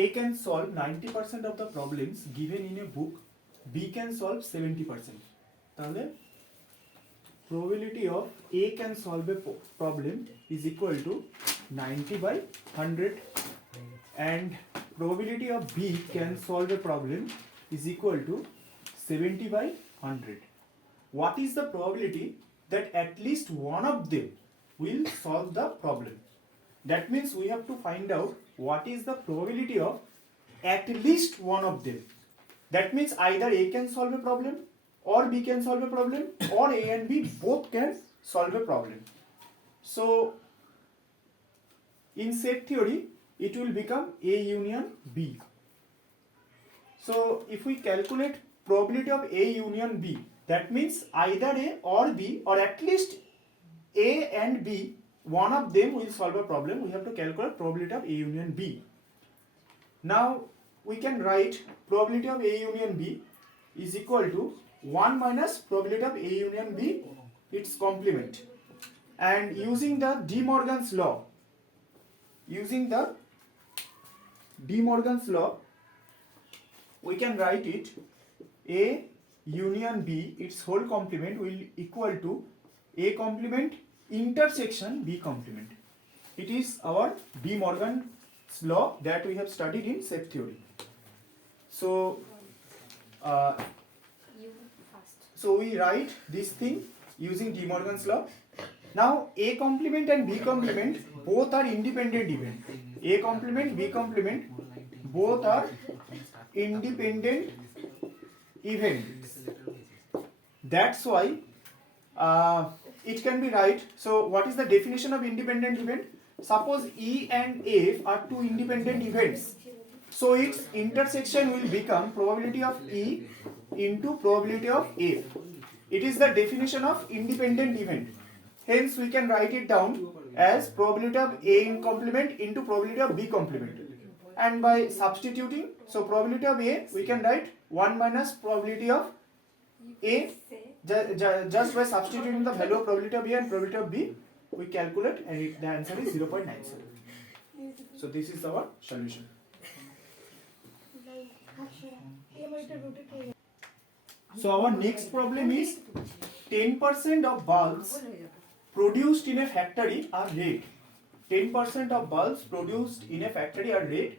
A can solve 90% of the problems given in a book, B can solve 70%. তাহলে probability of A can solve a problem is equal to 90/100 and probability of B can solve a problem is equal to 70/100. What is the probability that at least one of them will solve the problem? That means we have to find out what is the probability of at least one of them. That means either A can solve a problem or B can solve a problem or A and B both can solve a problem. So in set theory it will become A union B. So if we calculate probability of A union B, that means either A or B or at least A and B, one of them will solve a problem. We have to calculate probability of A union B. Now we can write probability of A union B is equal to 1 minus probability of A union B, its complement. And using the De Morgan's law, we can write it A union B, its whole complement will equal to A complement intersection B complement. It is our De Morgan's law that we have studied in set theory. So we write this thing using De Morgan's law. Now A complement and B complement both are independent event. A complement, B complement both are independent events. That's why it can be right. So what is the definition of independent event? Suppose E and F are two independent events. So its intersection will become probability of E into probability of F. It is the definition of independent event. Hence we can write it down as probability of A in complement into probability of B complement. And by substituting, so probability of A we can write 1 minus probability of A. Just by substituting the value of probability of A and probability of B, we calculate and the answer is 0.97. So this is our solution. So our next problem is 10% of bulbs produced in a factory are red. 10% of bulbs produced in a factory are red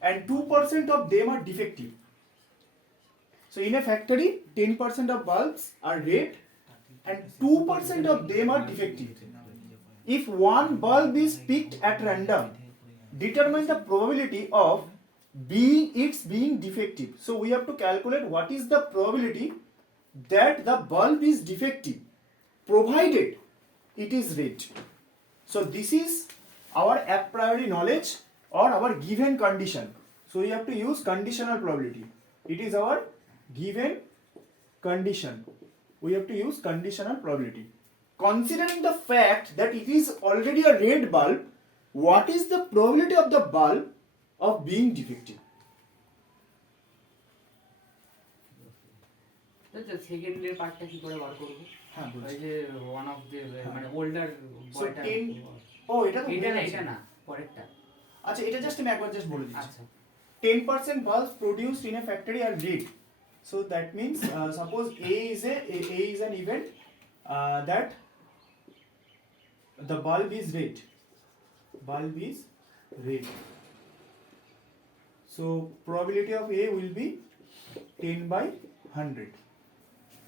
and 2% of them are defective. So in a factory 10% of bulbs are red and 2% of them are defective. If one bulb is picked at random, determine the probability of its being defective. So we have to calculate what is the probability that the bulb is defective provided it is red. So this is our a priori knowledge or our given condition. So we have to use conditional probability. It is our given condition. We have to use conditional probability. Considering the fact that it is already a red bulb, what is the probability of the bulb of being defective? Second এর পার্টটা কি করে বার করব? হ্যাঁ ওই যে one of the মানে ওল্ডার বয়টা এটা তো এটা না পরেরটা। আচ্ছা এটা জাস্ট আমি একবার জাস্ট বলে দিচ্ছি। আচ্ছা 10% bulbs produced in a factory are red. So that means suppose A is an event that the bulb is red. Bulb is red. So probability of A will be 10/100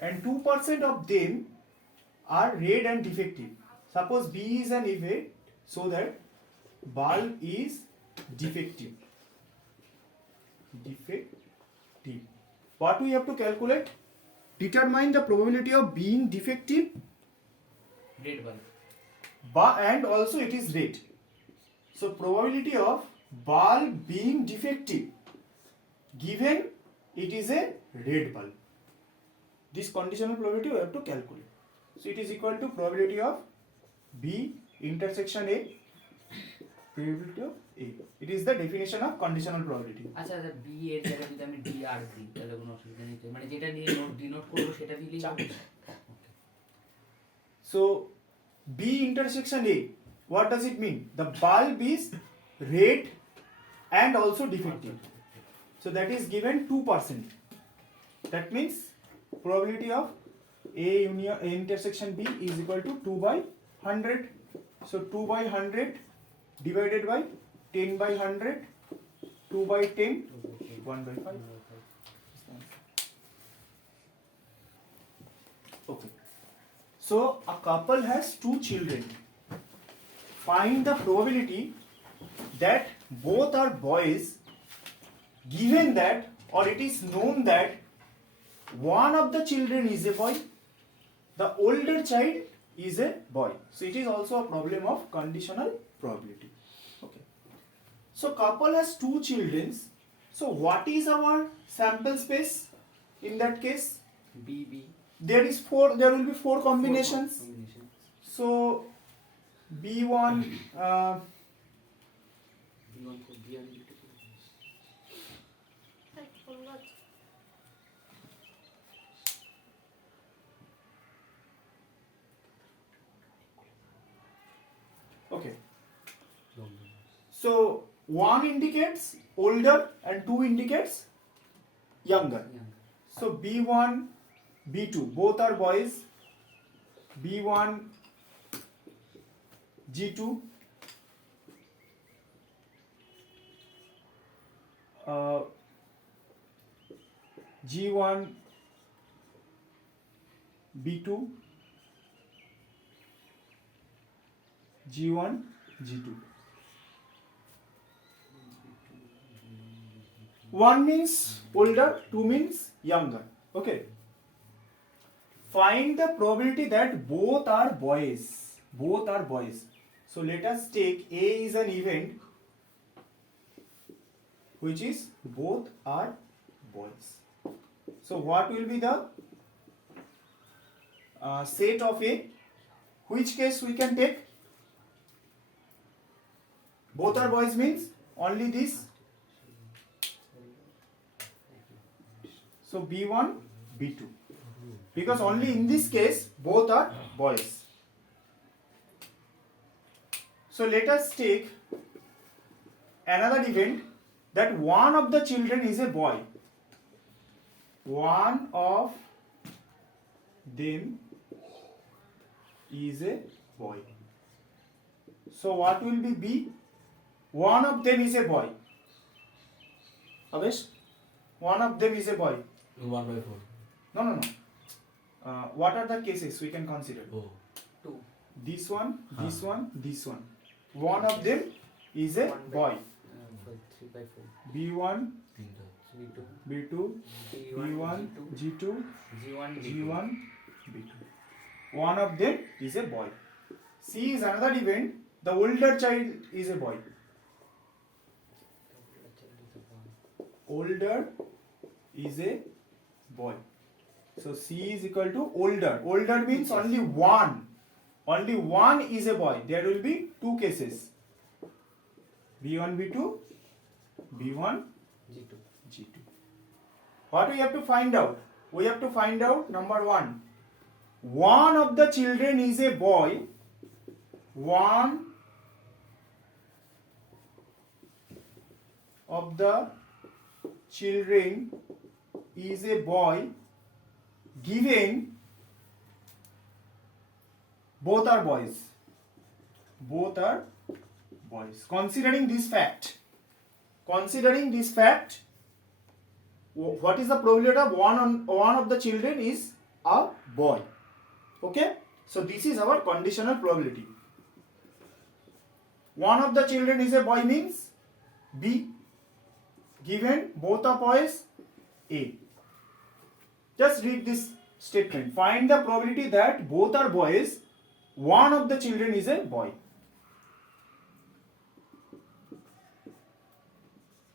and 2% of them are red and defective. Suppose B is an event so that bulb is defective. What we have to calculate? Determine the probability of being defective red bulb. And also it is red. So probability of bulb being defective given it is a red bulb. This conditional probability we have to calculate. So it is equal to probability of B intersection A, probability of A. It is the definition of conditional probability. আচ্ছা আচ্ছা B এর জায়গায় যদি আমি D আর দিই তাহলে কোনো অসুবিধা নেই, মানে যেটা নিয়ে নোট ডিনোট করব সেটা দিলেই হবে। So B intersection A, what does it mean? The bulb is red and also defective. So that is given 2%. That means probability of A union A intersection B is equal to 2 by 100. So 2 by 100 divided by 10 by 100, 2 by 10, 1 by 5. Okay. So a couple has 2 children. Find the probability that both are boys, given that, or it is known that one of the children is a boy, the older child is a boy. So it is also a problem of conditional probability. Okay. So couple has 2 children. So what is our sample space in that case? B. There will be 4 combinations. So B1 B1 को B1 okay. So 1 indicates older and 2 indicates younger. So B1, B2 both are boys. B1, G2, G1, B2, G1, G2. 1 means older, 2 means younger. Okay. Find the probability that both are boys. Both are boys. So let us take A is an event which is both are boys. So what will be the set of A? Which case we can take? Both are boys means only this. So B1, B2. Because only in this case both are boys. So let us take another event that one of the children is a boy. One of them is a boy. So what will be B? One of them is a boy. Avesh? One of them is a boy. 1 by 4. No. What are the cases we can consider? Oh. 2. This one, this one, this one. One of them is a boy. 3 by 4. B1, B2. B2, B1, G2, G1, G1, B2. One of them is a boy. C is another event. The older child is a boy. Older is a boy. So C is equal to older. Older means only one. Only one is a boy. There will be 2 cases. B1, B2, B1, G2. G2. What we have to find out? We have to find out number 1. One of the children is a boy. One of the children is a boy, given both are boys. Both are boys. Considering this fact, what is the probability of one of the children is a boy? Okay, so this is our conditional probability. One of the children is a boy means B, given both are boys, A. Just read this statement. Find the probability that both are boys, one of the children is a boy.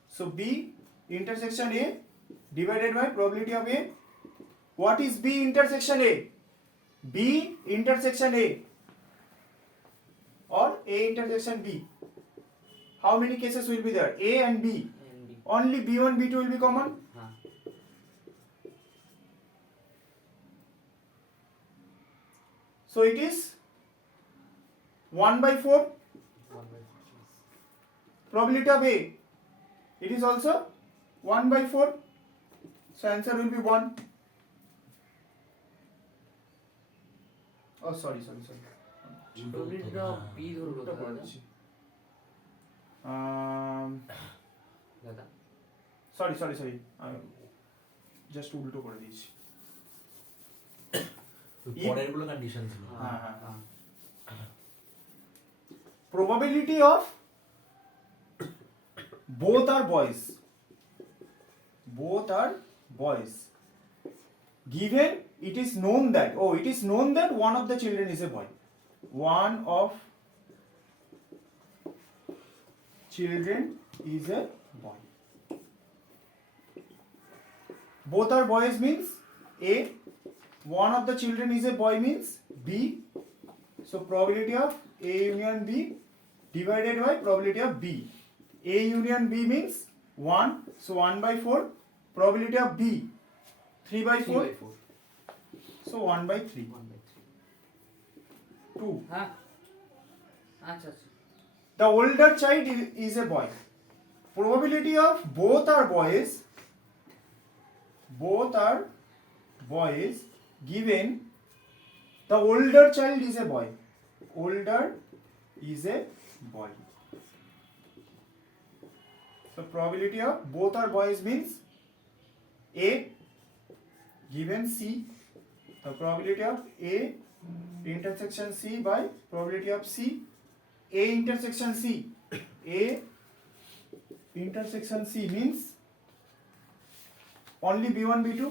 So B intersection A divided by probability of A. What is B intersection A? B intersection A or A intersection B. How many cases will be there? A and B. Only B1, B2 will be common. So it is 1 by 4 probability of A. It is also 1 by 4. So answer will be 1. Oh, sorry. প্রবলিটিটা বি ধরলো উল্টো করে দাদা দিচ্ছি। দাদা sorry just উল্টো করে দিয়েছি। পরের গুলো কন্ডিশন ছিল। হ্যাঁ। Probability of both are boys. Given it is known that one of the children is a boy. One of children is a boy. Both are boys means A. One of the children is a boy means B. So probability of A union B divided by probability of B. A union B means 1. So 1 by 4. Probability of B 3 by 4. So 1 by 3. 2. হ্যাঁ আচ্ছা The older child is a boy. Probability of both are boys given the older child is a boy. So probability of both are boys means A given C. The probability of A intersection C by probability of C. A intersection C means only B1 B2.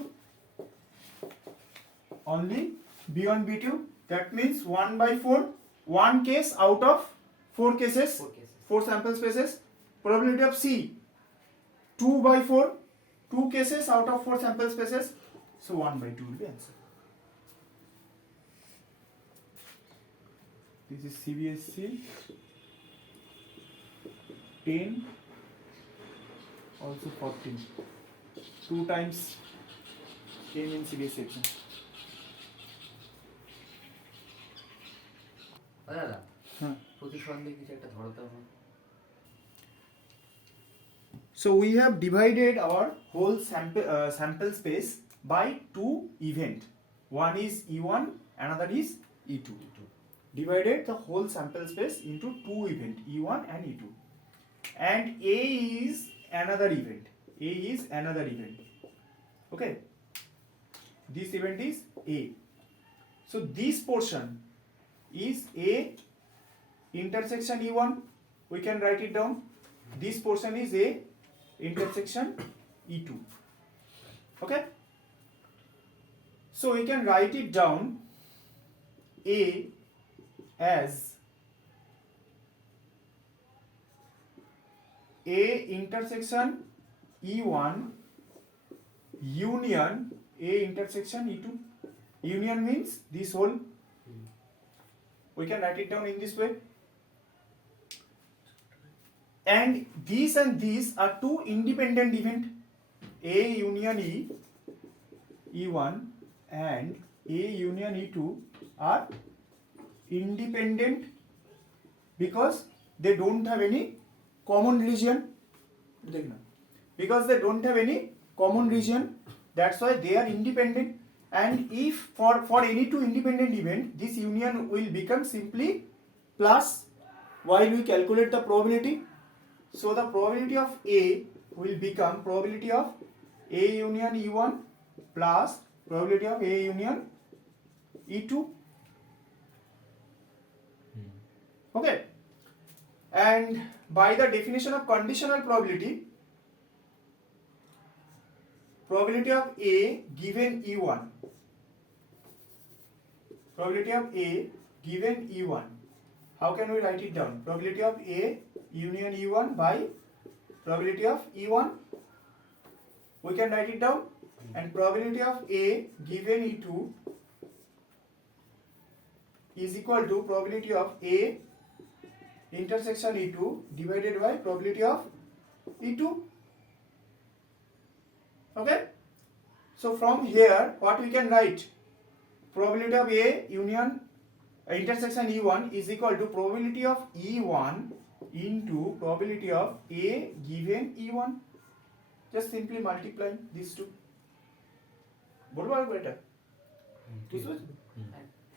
That means 1 by 4. One case out of 4 cases. 4 sample spaces. Probability of C 2 by 4. 2 cases out of 4 sample spaces. So 1 by 2 will be answer. This is CBSC 10, also 14. 2 times came in CBSC section. দাদা হ্যাঁ। প্রতিসন্ধি কিছু একটা ধরতে হবে। So we have divided our whole sample space by 2 event. One is E1, another is E2. Divided the whole sample space into 2 event, E1 and E2. And A is another event. Okay. This event is A. So this portion is A intersection E1. We can write it down. This portion is A intersection E2. Okay. So we can write it down A as A intersection E1 union A intersection E2. Union means this whole. We can write it down in this way. And these are 2 independent event. A union E1 and A union E2 are independent because they don't have any common region. Because they don't have any common region, that's why they are independent. And if for any 2 independent event, this union will become simply plus while we calculate the probability. So the probability of A will become probability of A union E1 plus probability of A union E2. Okay. And by the definition of conditional probability of A given E1. How can we write it down? Probability of A union E1 by probability of E1. We can write it down. And probability of A given E2 is equal to probability of A intersection E2 divided by probability of E2. Okay. So from here what we can write? Probability of A union intersection E1 is equal to probability of E1 into probability of A given E1. Just simply multiplying these two. বলবো আর এটা বুঝতে পারছো?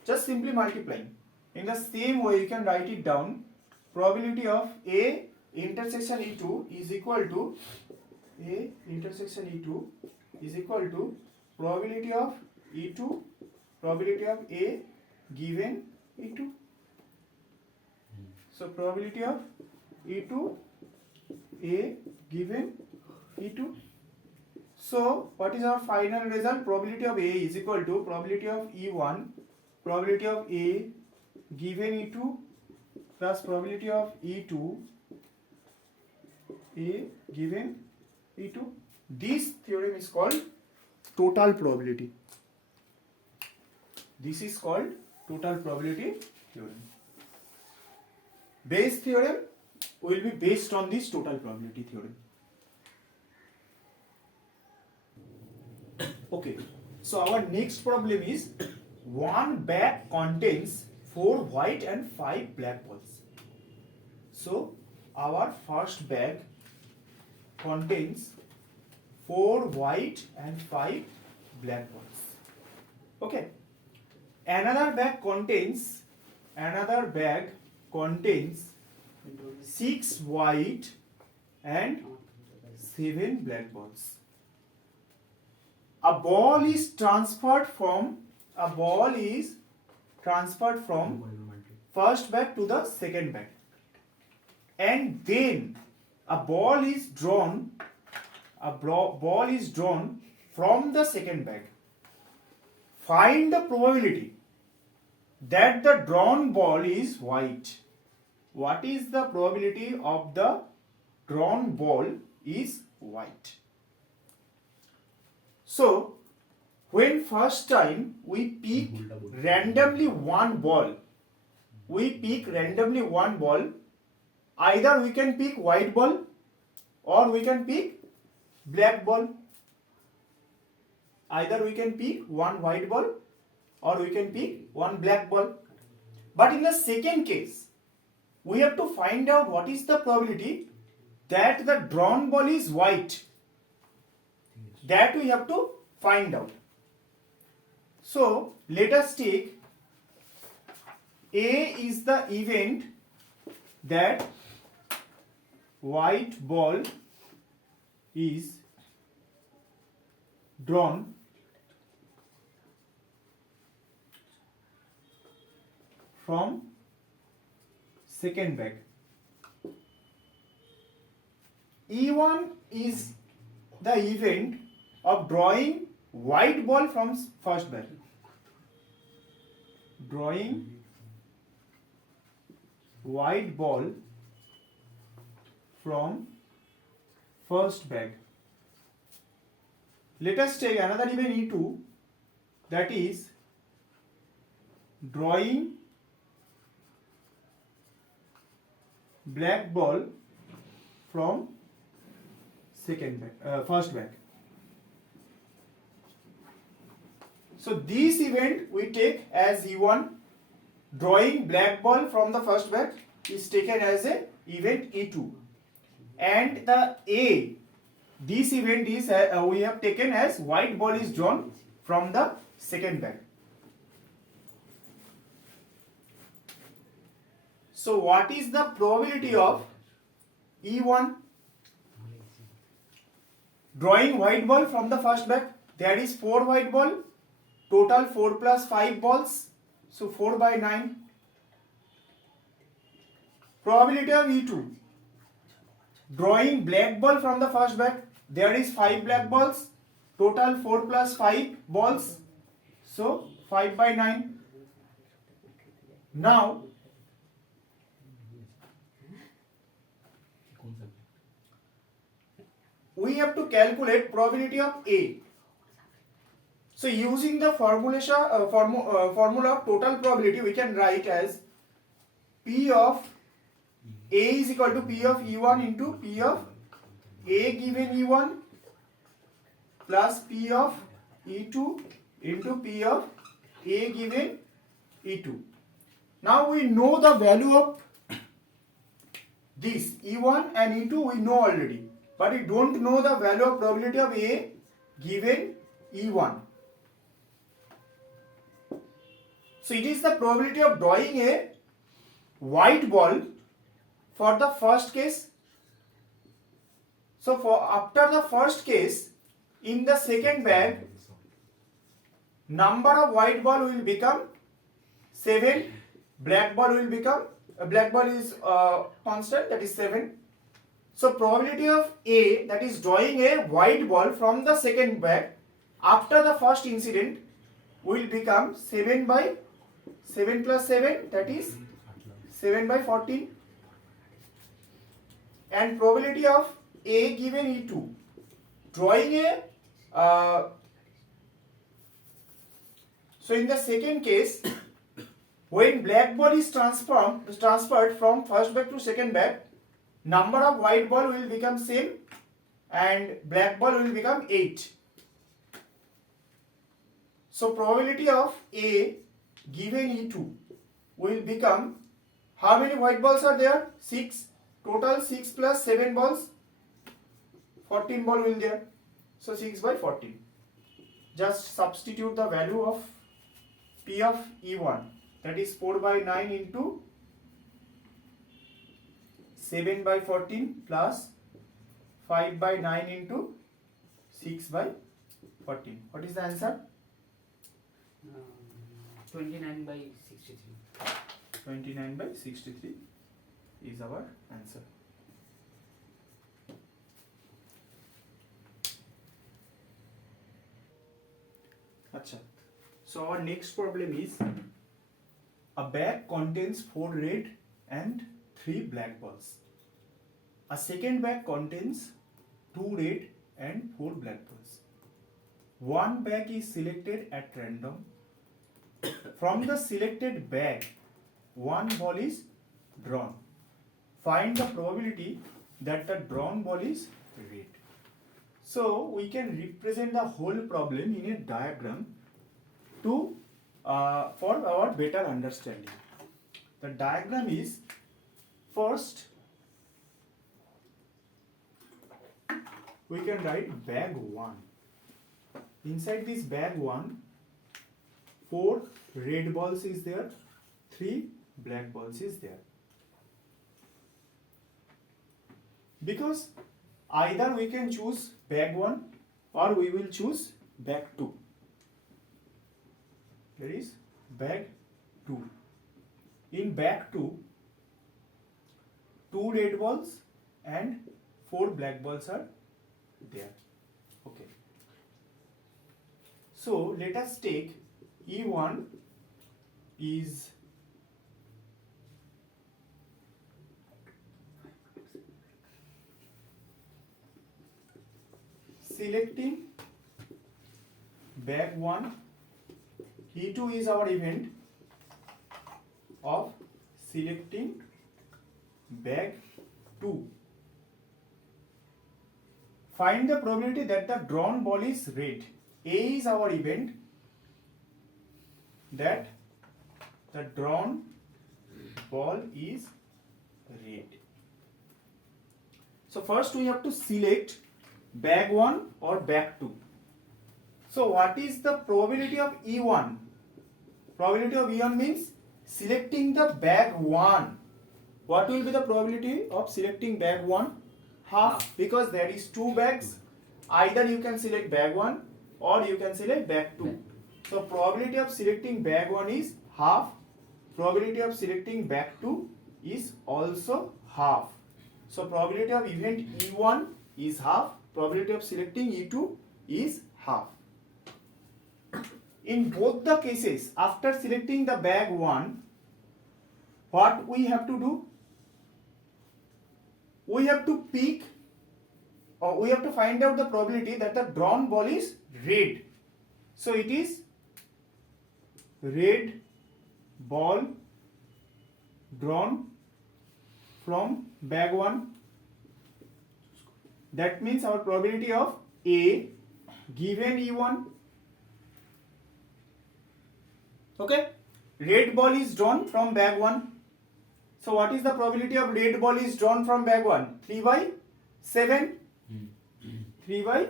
Just simply multiplying. In the same way, you can write it down. Probability of A intersection E2 is equal to A intersection E2 is equal to probability of E2, probability of A given E2. So probability of E2, A given E2. So what is our final result? Probability of A is equal to probability of E1, probability of A given E2 plus probability of E2, A given E2. This theorem is called total probability. This is called total probability theorem. Bayes theorem will be based on this total probability theorem. Okay, so our next problem is one bag contains 4 white and 5 black balls. So our first bag contains 4 white and 5 black balls. Okay, another bag contains 6 white and 7 black balls. A ball is transferred from first bag to the second bag, and then a ball is drawn from the second bag. Find the probability that the drawn ball is white. What is the probability of the drawn ball is white? So when first time we pick randomly one ball, either we can pick white ball or we can pick black ball. Either we can pick one white ball or we can pick one black ball. But in the second case, we have to find out what is the probability that the drawn ball is white. That we have to find out. So let us take A is the event that white ball is drawn from second bag. E1 is the event of drawing white ball from first bag. Drawing white ball from first bag. Let us take another event E2, that is drawing black ball from first bag. So this event we take as E1. Drawing black ball from the first bag is taken as a event E2, and the A, this event is we have taken as white ball is drawn from the second bag. So what is the probability of E1? Drawing white ball from the first bag, there is 4 white ball, total 4 plus 5 balls, so 4 by 9. Probability of E2, drawing black ball from the first bag, there is 5 black balls, total 4 plus 5 balls, so 5 by 9. Now we have to calculate probability of A. So using the formula of total probability, we can write as P of A is equal to P of E1 into P of A given E1 plus P of E2 into P of A given E2. Now we know the value of this E1 and E2 we know already, but we don't know the value of probability of A given E1. So it is the probability of drawing a white ball for the first case. So for after the first case, in the second bag, number of white ball will become 7, black ball will become, black ball is constant, that is 7. So probability of A, that is drawing a white ball from the second bag after the first incident, will become 7 by 7 plus 7, that is 7 by 14. And probability of A given E2 drawing a so in the second case, when black ball is transferred from first bag to second bag, number of white ball will become same and black ball will become 8. So probability of A given E2 will become, how many white balls are there? 6. Total 6 plus 7 balls, 14 ball will there. So 6 by 14. Just substitute the value of P of E1, that is 4 by 9 into 7 by 14 plus 5 by 9 into 6 by 14. What is the answer? 29 by 63. 29 by 63 is our answer. Acha. So our next problem is, a bag contains 4 red and 3 black balls. A second bag contains 2 red and 4 black balls. One bag is selected at random. From the selected bag, one ball is drawn. Find the probability that the drawn ball is red. So we can represent the whole problem in a diagram to for our better understanding. The diagram is, first we can write bag 1. Inside this bag 1, 4 red balls is there, 3 black balls is there. Because either we can choose bag 1 or we will choose bag 2. There is bag 2. In bag 2, 2 red balls and 4 black balls are there. Okay. So let us take E1 is selecting bag 1, E2 is our event of selecting bag 2. Find the probability that the drawn ball is red. A is our event that the drawn ball is red. So first we have to select bag 1 or bag 2. So what is the probability of E1? Probability of E1 means selecting the bag 1. What will be the probability of selecting bag 1? Half, because there is 2 bags. Either you can select bag 1 or you can select bag 2. So probability of selecting bag 1 is half. Probability of selecting bag 2 is also half. So probability of event E1 is half. Probability of selecting E2 is half. In both the cases, after selecting the bag 1, what we have to do? We have to pick, or we have to find out the probability that the drawn ball is red. So it is red ball drawn from bag 1. That means our probability of A given E1. Okay, red ball is drawn from bag 1. So what is the probability of red ball is drawn from bag 1? 3 by 7. 3 by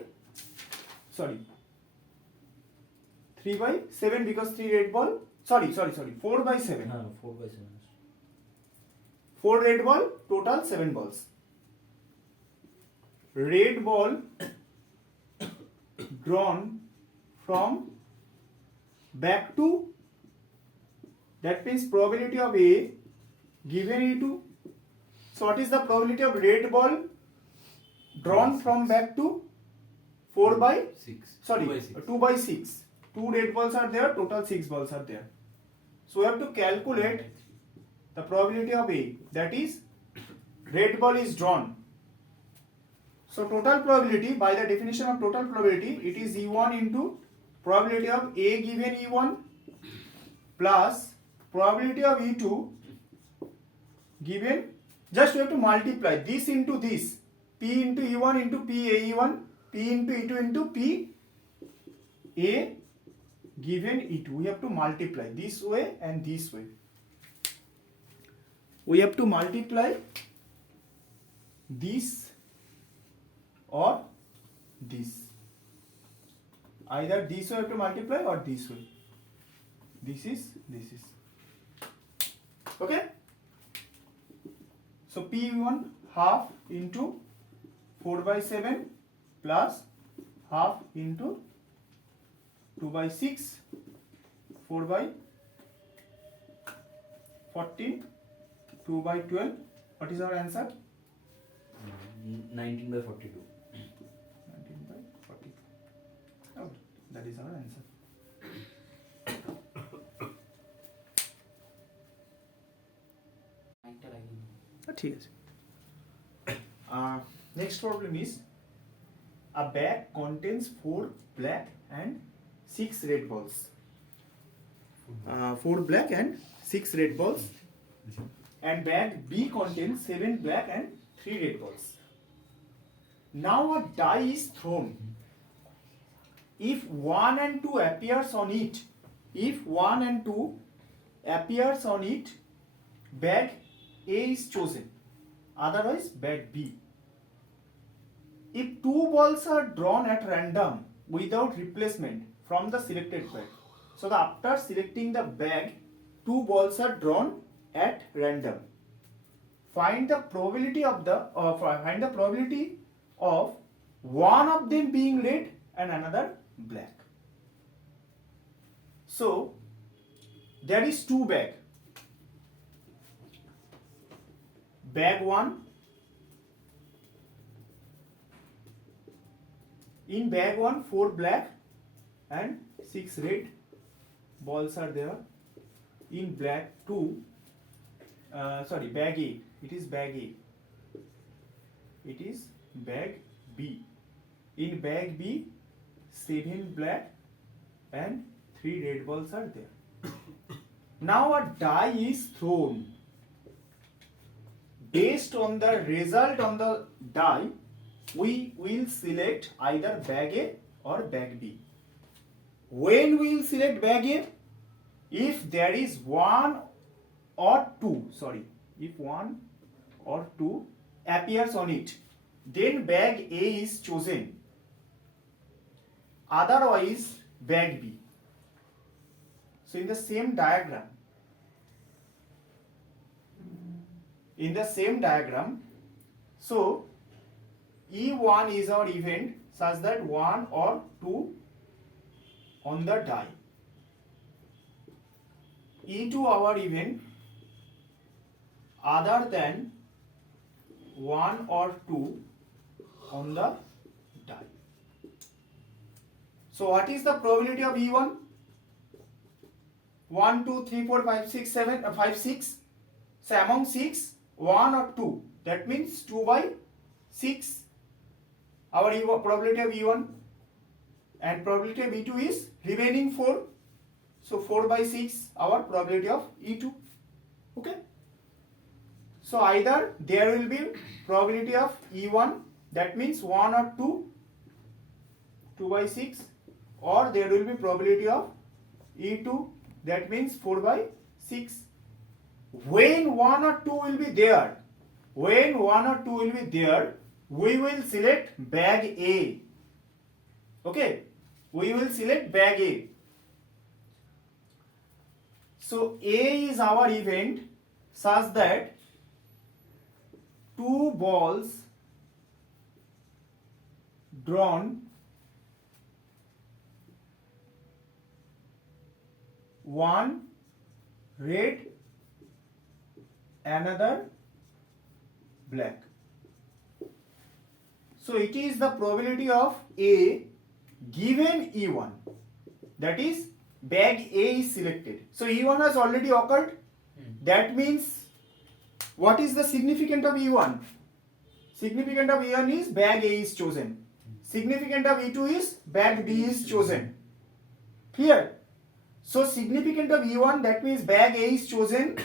7 because 3 red ball. Sorry. 4 by 7. হ্যাঁ 4/7 4 red ball, total 7 balls. Red ball drawn from back 2. That means probability of A given E2. So what is the probability of red ball drawn from back 2? 4 by 6 2 by 6. 2 red balls are there, total 6 balls are there. So we have to calculate the probability of A, that is red ball is drawn. So total probability, by the definition of total probability, it is E1 into probability of A given E1 plus probability of E2 given, just we have to multiply this into this, P into E1 into P AE1, P into E2 into P A given E2. We have to multiply this way and this way. We have to multiply this or this. Either this way have to multiply or this way. This is. Okay? So P1 half into 4 by 7 plus half into 2 by 6, 4 by 14, 2 by 12. What is our answer? 19/42 19 by 42. Oh, that is our answer. একটা লাগিয়ে নিই। ঠিক আছে. Next problem is a bag contains 4 black and 6 red balls. 4 black and 6 red balls, and bag B contains 7 black and 3 red balls. Now a die is thrown. If 1 and 2 appears on it, bag A is chosen, otherwise bag B. If 2 balls are drawn at random without replacement from the selected bag, so after selecting the bag, 2 balls are drawn at random. Find the probability of one of them being red and another black. So there is 2 bag. Bag 1. In bag 1, 4 black and 6 red balls are there. In bag 2, bag A. It is bag A. It is bag B. In bag B, 7 black and 3 red balls are there. Now a die is thrown. Based on the result on the die, we will select either bag A or bag B. When we will select bag A, if there is 1 or 2 appears on it, then bag A is chosen, otherwise bag B. So in the same diagram, so E1 is our event such that 1 or 2 on the die. E2 our event other than 1 or 2 on the die. So what is the probability of E1? 1, 2, 3, 4, 5, 6, 7, 5, 6. So among 6, 1 or 2. That means 2 by 6. Our probability of E1, and probability of E2 is remaining 4. So 4 by 6 our probability of E2. Okay. So either there will be probability of E1, that means 1 or 2, 2 by 6, or there will be probability of E2, that means 4 by 6. when 1 or 2 will be there, when 1 or 2 will be there, we will select bag A. Okay, we will select bag A. So A is our event such that 2 balls drawn, one red, another black. So it is the probability of A given E1, that is bag A is selected. So E1 has already occurred. That means what is the significant of E1? Significant of E1 is bag A is chosen. Significant of E2 is bag B is chosen. Clear? So significant of E1, that means bag A is chosen.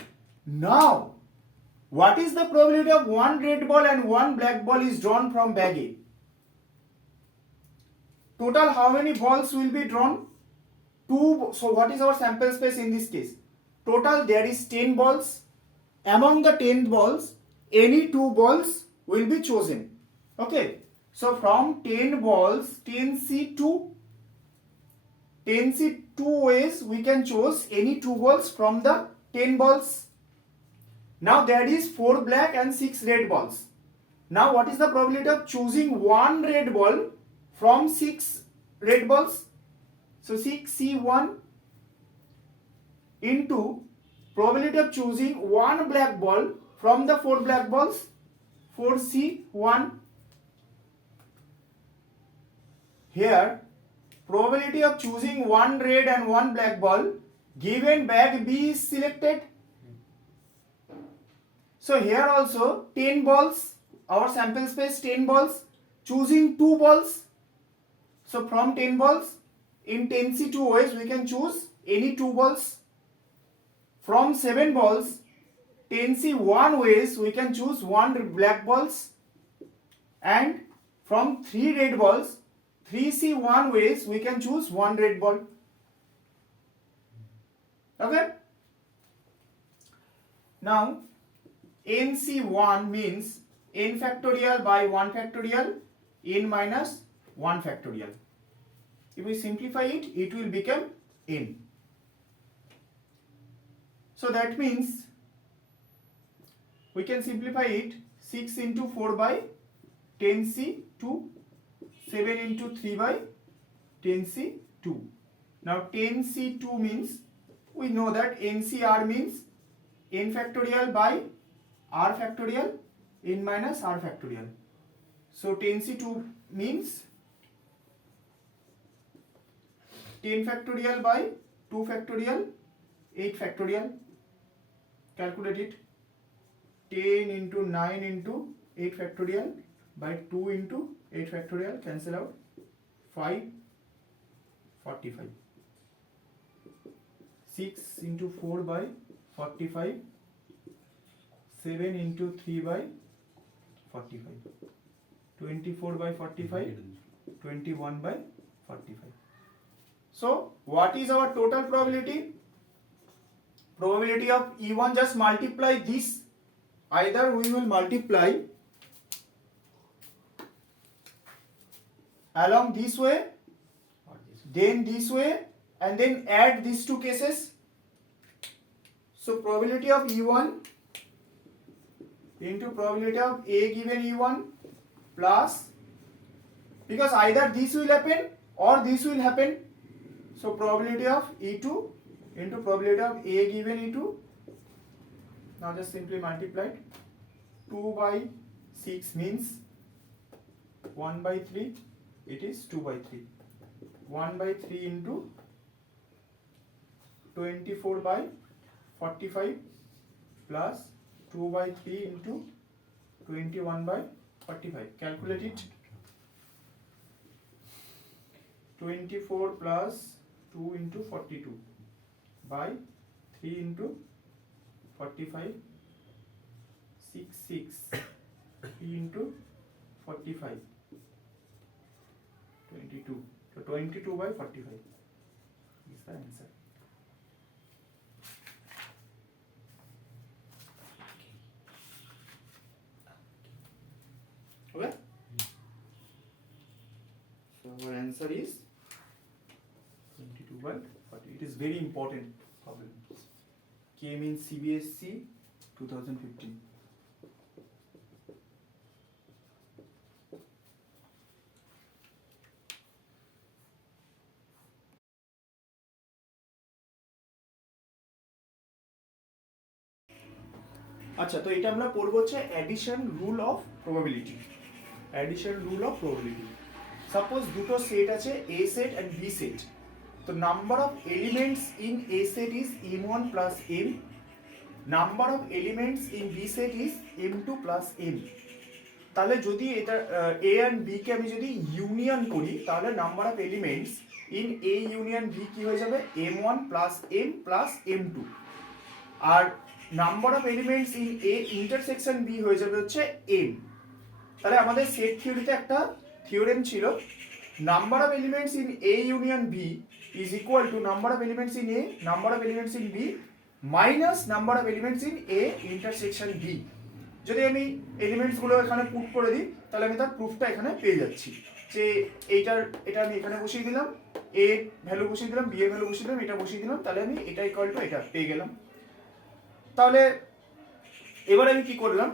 Now, what is the probability of one red ball and one black ball is drawn from bag A? Total how many balls will be drawn? 2. So what is our sample space in this case? Total there is 10 balls. Among the 10 balls, any 2 balls will be chosen. Okay. So from 10 balls, 10C2 ways we can choose any 2 balls from the 10 balls. Now there is 4 black and 6 red balls. Now what is the probability of choosing one red ball from 6 red balls? So 6C1 into probability of choosing one black ball from the 4 black balls, 4C1. Here probability of choosing one red and one black ball given bag B is selected. So here also 10 balls, our sample space 10 balls, choosing 2 balls. So from 10 balls, in 10C2 ways we can choose any 2 balls. From 7 balls, 10C1 ways we can choose 1 black balls. And from 3 red balls, 3C1 ways we can choose 1 red ball. Okay? Now, NC1 means n factorial by 1 factorial, n minus 1 factorial. If we simplify it, it will become n. So that means we can simplify it 6 into 4 by 10C2, 7 into 3 by 10C2. Now 10C2 means, we know that NCR means n factorial by r factorial, n minus r factorial. So 10C2 means 10 factorial by 2 factorial, 8 factorial. Calculate it. 10 into 9 into 8 factorial by 2 into 8 factorial, cancel out, 5, 45. 6 into 4 by 45, 7 into 3 by 45, 24 by 45, 21 by 45. So what is our total probability? Probability of E1, just multiply this. Either we will multiply along this way, then this way, and then add these 2 cases. So probability of E1 into probability of A given E1 plus, because either this will happen or this will happen. So probability of E2 into probability of A given E2. Now just simply multiply it. 2 by 6 means 1 by 3. It is 2 by 3. 1 by 3 into 24 by 45 plus 2 by 3 into 21 by 45. Calculate it. 24 plus 2 into 42 by 3 into 45, 6, 3 into 45, 22. So 22 by 45 is the answer. our answer is 22/40. It is very important problem. Came in CBSC 2015. আচ্ছা, তো এটা আমরা পড়বো হচ্ছে addition rule of probability. Addition rule of probability. Suppose দুটো set আছে, A set and B set. তো number of elements in A set is m1 plus m, number of elements in B set is m2 plus m। তাহলে যদি এটা এ and B কে আমি যদি union করি, তাহলে number of elements in A union B কি হয়ে যাবে, m1 plus m plus m2। আর number of elements in A intersection B হয়ে যাবে হচ্ছে m। তাহলে আমাদের সেট থিওরিতে একটা থিওরেম ছিল, number of elements in A union B is equal to number of elements in A, number of elements in B minus number of elements in A intersection B. যদি আমি এলিমেন্টস গুলো এখানে পুট করে দিই, তাহলে আমি তার প্রুফটা এখানে পেয়ে যাচ্ছি যে এটা আমি এখানে বসিয়ে দিলাম, এ ভ্যালু বসিয়ে দিলাম, বি এর ভ্যালু বসিয়ে দিলাম, এটা বসিয়ে দিলাম, তাহলে আমি এটা ইকুয়াল টু এটা পেয়ে গেলাম। তাহলে এবার আমি কি করলাম,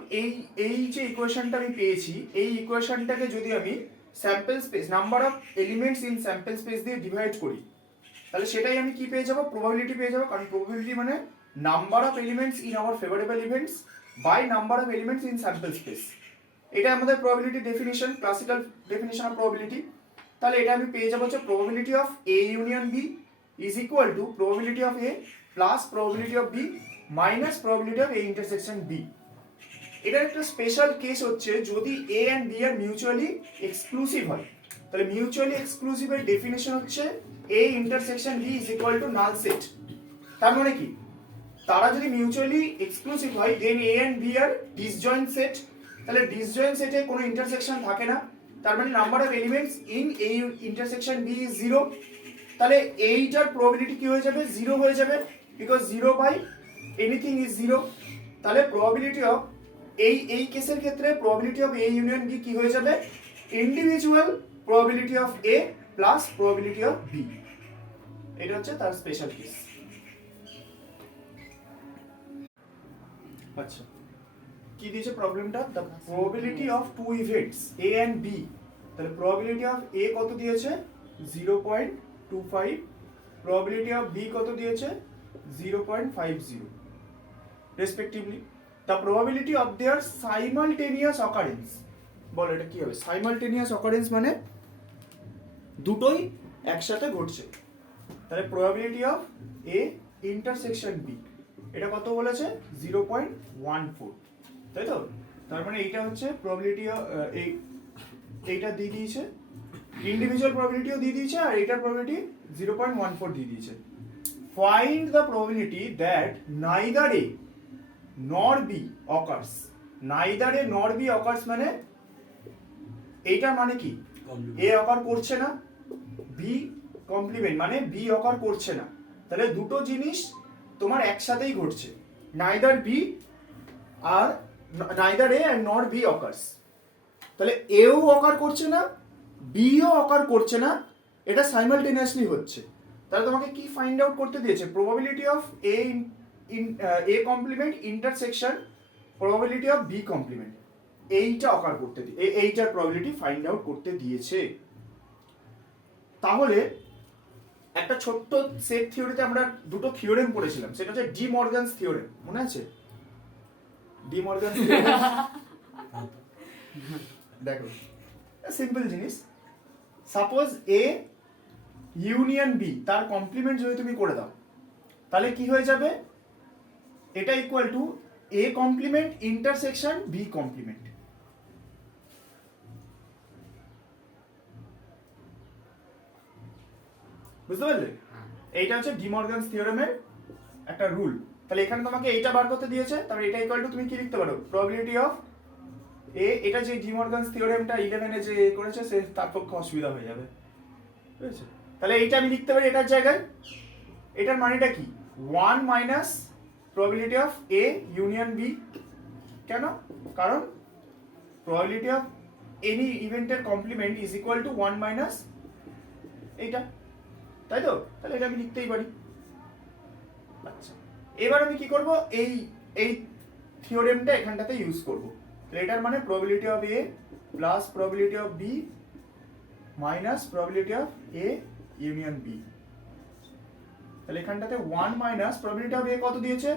এই যে ইকুয়েশনটা আমি পেয়েছি, এই ইকুয়েশনটাকে যদি আমি sample space, number of elements in sample space দিয়ে ডিভাইড করি, তাহলে সেটাই আমি কি পেয়ে যাব, প্রবাবিলিটি পেয়ে যাব। কারণ প্রবাবিলিটি মানে number of elements in our favourable events by number of elements in sample space. এটা আমাদের probability definition, classical definition of probability. তাহলে এটা আমি পেয়ে যাব হচ্ছে probability of A union B is equal to probability of A plus probability of B minus probability of A intersection B. এটার একটা স্পেশাল কেস হচ্ছে যদি A and B are mutually exclusive হয়। তাহলে মিউচুয়ালি এক্সক্লুসিভের ডেফিনেশন হচ্ছে A intersection B is equal to null set. তার মানে কি, তারা যদি মিউচুয়ালি এক্সক্লুসিভ হয় then A and B are disjoint set. তাহলে ডিসজয়েন্ট সেটে কোনো ইন্টারসেকশন থাকে না, তার মানে number of elements in A intersection B is 0। তাহলে এইটার প্রবাবিলিটি কি হয়ে যাবে, 0 হয়ে যাবে, বিকজ 0 বাই এনিথিং ইজ 0। তাহলে প্রবাবিলিটি অফ এই কেসের ক্ষেত্রে probability of A union B কি হয়ে যাবে, individual probability of A plus probability of B. এটা হচ্ছে তার স্পেশাল কেস। আচ্ছা, কি দিয়েছে প্রবলেমটা, the probability of two events A and B. তাহলে প্রবাবিলিটি অফ এ কত দিয়েছে, 0.25, প্রবাবিলিটি অফ বি কত দিয়েছে, 0.50 respectively. The probability of their simultaneous occurrence. বলো এটা কি হবে, সাইমালটেনিয়াস অকারেন্স মানে দুটোই একসাথে ঘটছে। তাহলে probability of A intersection B এটা কত বলেছে, 0.14, তাই তো। তার মানে এইটা হচ্ছে প্রবাবিলিটি এইটা দিয়ে দিয়েছে, ইন্ডিভিজুয়াল প্রবাবিলিটিও দিয়ে দিয়েছে, আর এইটার প্রবাবিলিটি 0.14 দিয়ে দিয়েছে। Find the probability that neither A nor B occurs. Neither A nor B occurs মানে এইটার মানে কি, এ অকার করছে না, বি কমপ্লিমেন্ট মানে বি অকার করছে না। তাহলে দুটো জিনিস তোমার একসাথেই ঘটছে, নাইদার বি আর neither A and not B occurs. তাহলে এও অকার করছে না, বিও অকার করছে না, এটা সাইমালটেনিয়াসলি হচ্ছে। তাহলে তোমাকে কি ফাইন্ড আউট করতে দিয়েছে, probability of A complement intersection probability of B complement, এইটা অকার করতে দিয়ে এইটার প্রবাবিলিটি ফাইন্ড আউট করতে দিয়েছে। তাহলে একটা ছোট্ট সেট থিওরিতে আমরা দুটো থিওরেম পড়েছিলাম, সেটা হচ্ছে ডি মর্গানস থিওরেম, মনে আছে? ডি মর্গানস থিওরেম দেখো সিম্পল জিনিস, সাপোজ এ ইউনিয়ন বি তার কমপ্লিমেন্ট যদি তুমি করে দাও, তাহলে কি হয়ে যাবে, এটা equal to A complement intersection B complement. বুঝতে পারলে? এইটা হচ্ছে ডি মর্গানস থিওরেমের একটা রুল। তাহলে এখানে তোমাকে এইটা বার করতে দিয়েছে, তাহলে এটা ইকুয়াল টু তুমি কি লিখতে পারো, প্রবাবিলিটি অফ এ। এটা যে ডি মর্গানস থিওরেমটা 11 এ যে করেছে সে তার পক্ষে অসুবিধা হয়ে যাবে, ঠিক আছে? তাহলে এইটা আমি লিখতে পারি এটার জায়গায়, এটার মানেটা কি, 1 minus probability of A union B. কেন? কারণ প্রবাবিলিটি অফ এনি ইভেন্টের complement is equal to 1 minus এইটা, তাই তো? তাহলে এটা আমি লিখতেই পারি। আচ্ছা, এবার আমি কি করব, এই এই থিওরেমটা এখানটাতে ইউজ করব। এটার মানে probability of A plus probability of B minus probability of A union B. তাহলে এখানটাতে 1 মাইনাস প্রবাবিলিটি অফ এ কত দিয়েছে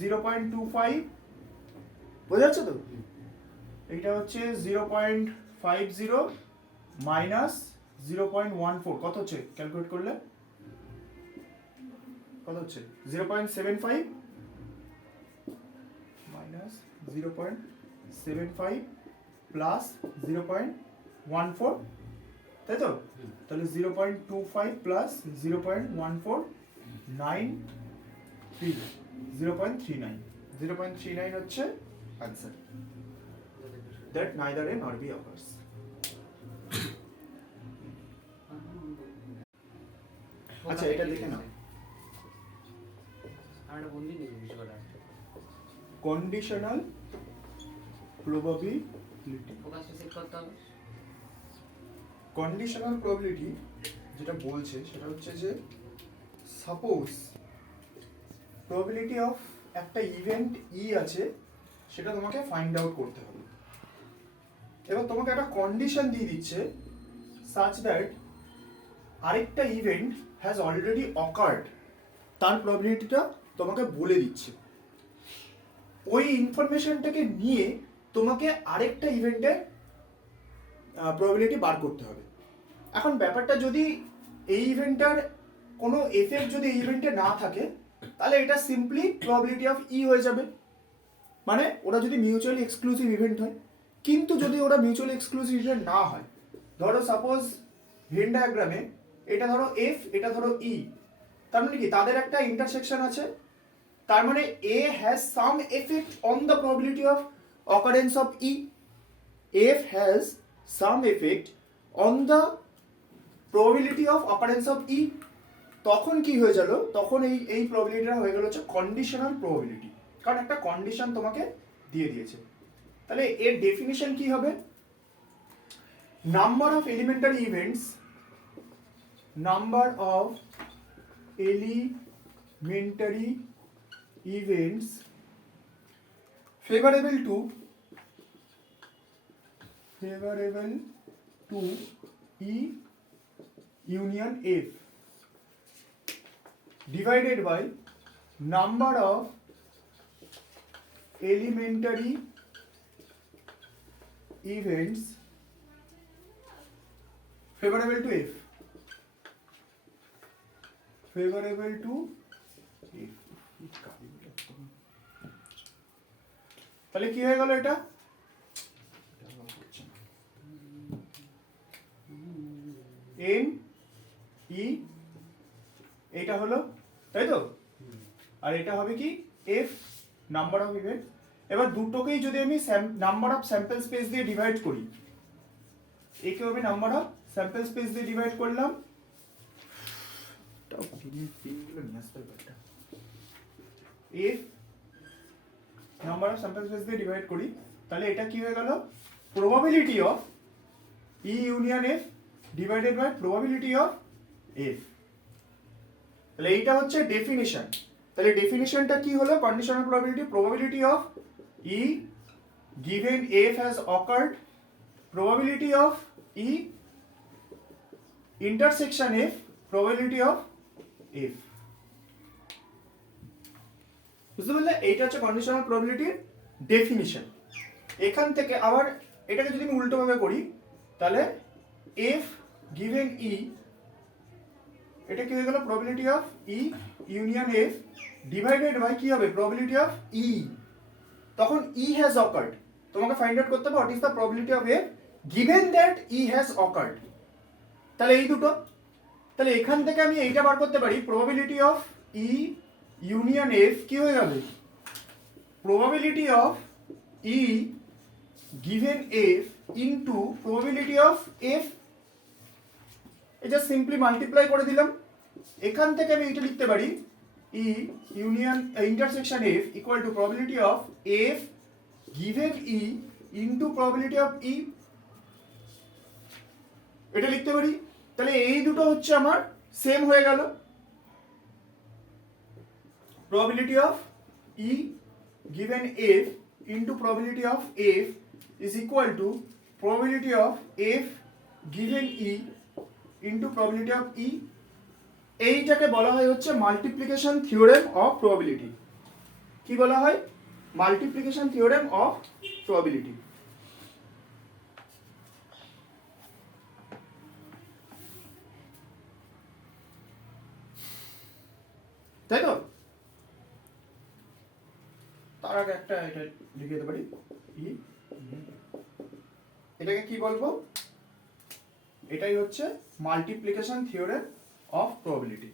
0.25, বোঝা যাচ্ছে তো? এইটা হচ্ছে 0.50 মাইনাস 0.14, কত হচ্ছে ক্যালকুলেট করলে? কত হচ্ছে 0.75 মাইনাস 0.75 প্লাস 0.14, তাই তো? তাহলে 0.25 প্লাস 0.14 0.39 হচ্ছে answer that neither a nor b occurs. আচ্ছা, এটা দেখে নাও, আমরা বন্ধই নেই বিষয়টা, কন্ডিশনাল প্রবাবিলিটি। ফোকাসটা সেট করতে হবে। কন্ডিশনাল প্রবাবিলিটি যেটা বলছে সেটা হচ্ছে যে সাপোজ প্রবাবিলিটি অফ একটা ইভেন্ট ই আছে, সেটা তোমাকে ফাইন্ড আউট করতে হবে। এবার তোমাকে একটা কন্ডিশন দিয়ে দিচ্ছে such that আরেকটা ইভেন্ট হ্যাজ অলরেডি অকার্ড, তার প্রবাবিলিটিটা তোমাকে বলে দিচ্ছে। ওই ইনফরমেশনটাকে নিয়ে তোমাকে আরেকটা ইভেন্টের প্রবাবিলিটি বার করতে হবে। এখন ব্যাপারটা যদি এই ইভেন্টটার কোনো এফেক্ট যদি এই ইভেন্টে না থাকে, তাহলে এটা সিম্পলি প্রবাবিলিটি অফ ই হয়ে যাবে, মানে ওরা যদি মিউচুয়ালি এক্সক্লুসিভ ইভেন্ট হয়। কিন্তু যদি ওরা মিউচুয়ালি এক্সক্লুসিভ ইভেন্ট না হয়, ধরো সাপোজ ভেন ডায়াগ্রামে এটা ধরো এফ, এটা ধরো ই, তার মানে কি তাদের একটা ইন্টারসেকশন আছে, তার মানে A has some effect on the probability of occurrence of E, F has some effect on the probability of occurrence of E. তখন কি হয়ে গেল, তখন এই প্রবাবিলিটিটা হয়ে গেল হচ্ছে কন্ডিশনাল প্রবাবিলিটি, কারণ একটা কন্ডিশন তোমাকে দিয়ে দিয়েছে। তাহলে এর ডেফিনিশন কি হবে, number of elementary events, number of elementary events favorable to E union F divided by number of elementary events favorable to F. Favorable to F. তাহলে কি হয়ে গেল, এটা এন ই, এটা হলো, তাই তো? আর এটা হবে কি এফ, নাম্বার অফ ইভেন্ট। এবার দুটোকেই যদি আমি নাম্বার অফ স্যাম্পল স্পেস দিয়ে ডিভাইড করি, একে হবে নাম্বার অফ স্যাম্পল স্পেস দিয়ে ডিভাইড করলাম, F number of sample space দিয়ে ডিভাইড করি, তাহলে এটা কি হয়ে গেল, probability of E union F divided by probability of F. তাহলে এইটা হচ্ছে ডেফিনিশন। তাহলে ডেফিনিশনটা কি হলো, conditional probability, probability of E given F has occurred, probability of E intersection F, probability of F. বুঝতে পারলে, এইটা হচ্ছে কন্ডিশনাল প্রবাবিলিটির ডেফিনিশন। এখান থেকে আবার এটাকে যদি আমি উল্টোভাবে করি, তাহলে এফ গিভেন ই, এটা কি হয়ে গেল, probability of E union F divided by কি হবে, প্রবাবিলিটি অফ ই। তখন ই হ্যাজ অকার্ড, তোমাকে ফাইন্ড আউট করতে হবে what is the probability of F given that E has occurred. তাহলে এই দুটো, তাহলে এখান থেকে আমি এইটা বার করতে পারি, probability of E union F কি হয়ে যাবে, probability of E given F into probability of F. এটা সিম্পলি মাল্টিপ্লাই করে দিলাম। এখান থেকে আমি এটা লিখতে পারি, E union intersection F equal to probability of F given E into probability of E, এটা লিখতে পারি। তাহলে এই দুটো হচ্ছে আমার সেম হয়ে গেল। probability of E given F into probability of F is equal to probability of F given E into probability of E। এইটাকে বলা হয় হচ্ছে মাল্টিপ্লিকেশন থিওরেম অফ প্রবাবিলিটি। কি বলা হয়? Multiplication theorem of probability. তাই তো? তার আগে একটা এটা লিখে দিতে পারি, ই, এটাকে কি বলবো? এটাই হচ্ছে মাল্টিপ্লিকেশন থিওরেম অফ প্রবাবিলিটি।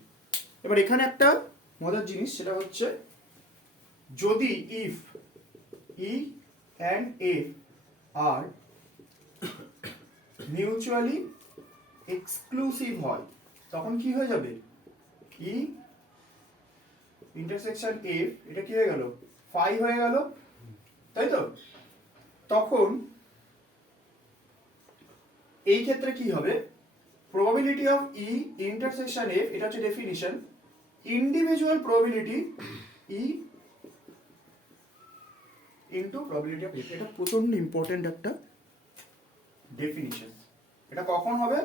এবার এখানে একটা মজার জিনিস, সেটা হচ্ছে যদি if E and F are mutually exclusive হয়, তখন কি হয়ে যাবে? ই ইন্টারসেকশন এফ, এটা কি হয়ে গেল? ফাই হয়ে গেল, তাই তো? তখন এই ক্ষেত্রে কি হবে? probability of E intersection F, এটা হচ্ছে definition, individual probability E into probability of F। এটা প্রচন্ড ইম্পর্টেন্ট একটা ডেফিনিশন। এটা কখন হবে?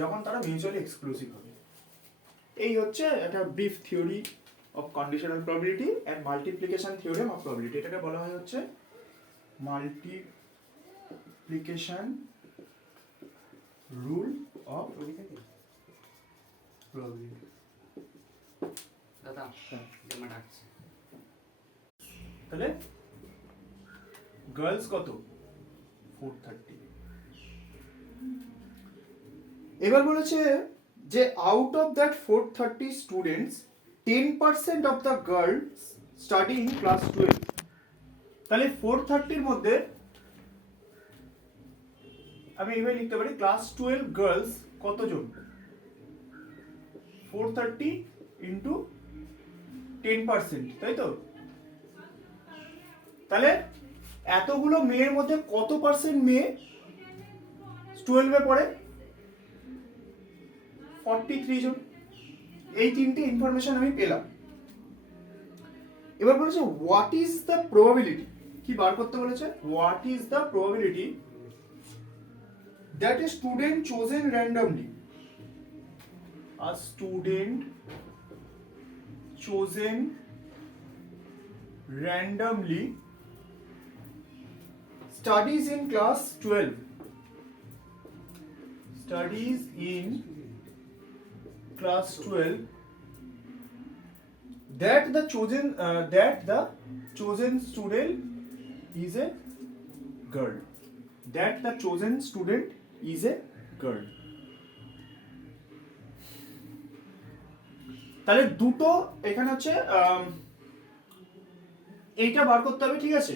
যখন তারা মিউচুয়ালি এক্সক্লুসিভ হবে। এই হচ্ছে একটা brief theory of conditional probability and multiplication theorem of probability. এটাকে বলা হয় হচ্ছে মাল্টিপ্লিকেশন রুল অফ প্রবাবিলিটি। দাদা জামা ডাকছে। তাহলে গার্লস কত? 430। এবার বলেছে যে আউট অফ দ্যাট 430 স্টুডেন্টস 10% of the girls study in class 12। তাহলে 430 এর মধ্যে আমি এইভাবে লিখতে পারি, ক্লাস 12 গার্লস কতজন? 430 ইন্টু 10%, তাই তো? তাহলে এতগুলো মেয়ের মধ্যে কত পার্সেন্ট মেয়ে 12 এ পড়ে? 43 জন। এই তিনটে ইনফরমেশন আমি পেলাম। এবার বলেছে হোয়াট ইজ দ্য প্রবাবিলিটি, কি বার করতে বলেছে? What is the probability that a student chosen randomly, a student chosen randomly studies in class 12, studies in class 12, that the chosen student is a girl, that the chosen student is a girl। তাহলে দুটো এখানে হচ্ছে এইটা বার করতে হবে, ঠিক আছে?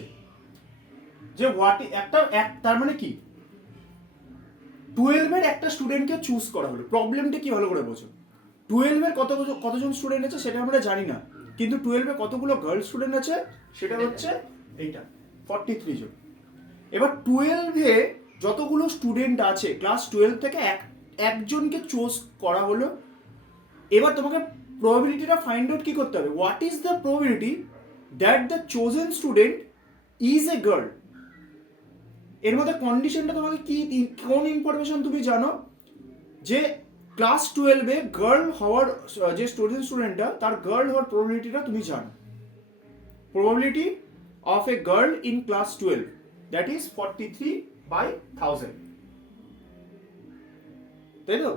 যে হোয়াট একটা তার মানে কি 12 এর একটা স্টুডেন্টকে চুজ করা হলো। প্রবলেমটা কি ভালো করে বোঝো। 12 এর কতজন স্টুডেন্ট আছে সেটা আমরা জানি না, কিন্তু 12 এ কতগুলো গার্ল স্টুডেন্ট আছে সেটা হচ্ছে এইটা 43 জন। এবার 12 এ যতগুলো স্টুডেন্ট আছে ক্লাস 12 থেকে একজনকে চুজ করা হলো। এবার তোমাকে প্রবাবিলিটিটা ফাইন্ড আউট কি করতে হবে? What is the probability that the chosen student is a girl. এর মধ্যে কন্ডিশনটা তোমাকে কি, কোন ইনফরমেশন তুমি জানো? যে ক্লাস 12 এ গার্ল হওয়ার যে স্টুডেন্টটা তার গার্ল হওয়ার প্রবাবিলিটিটা তুমি জানো। Probability of a girl in class 12 that is 43/1000, তাই তো?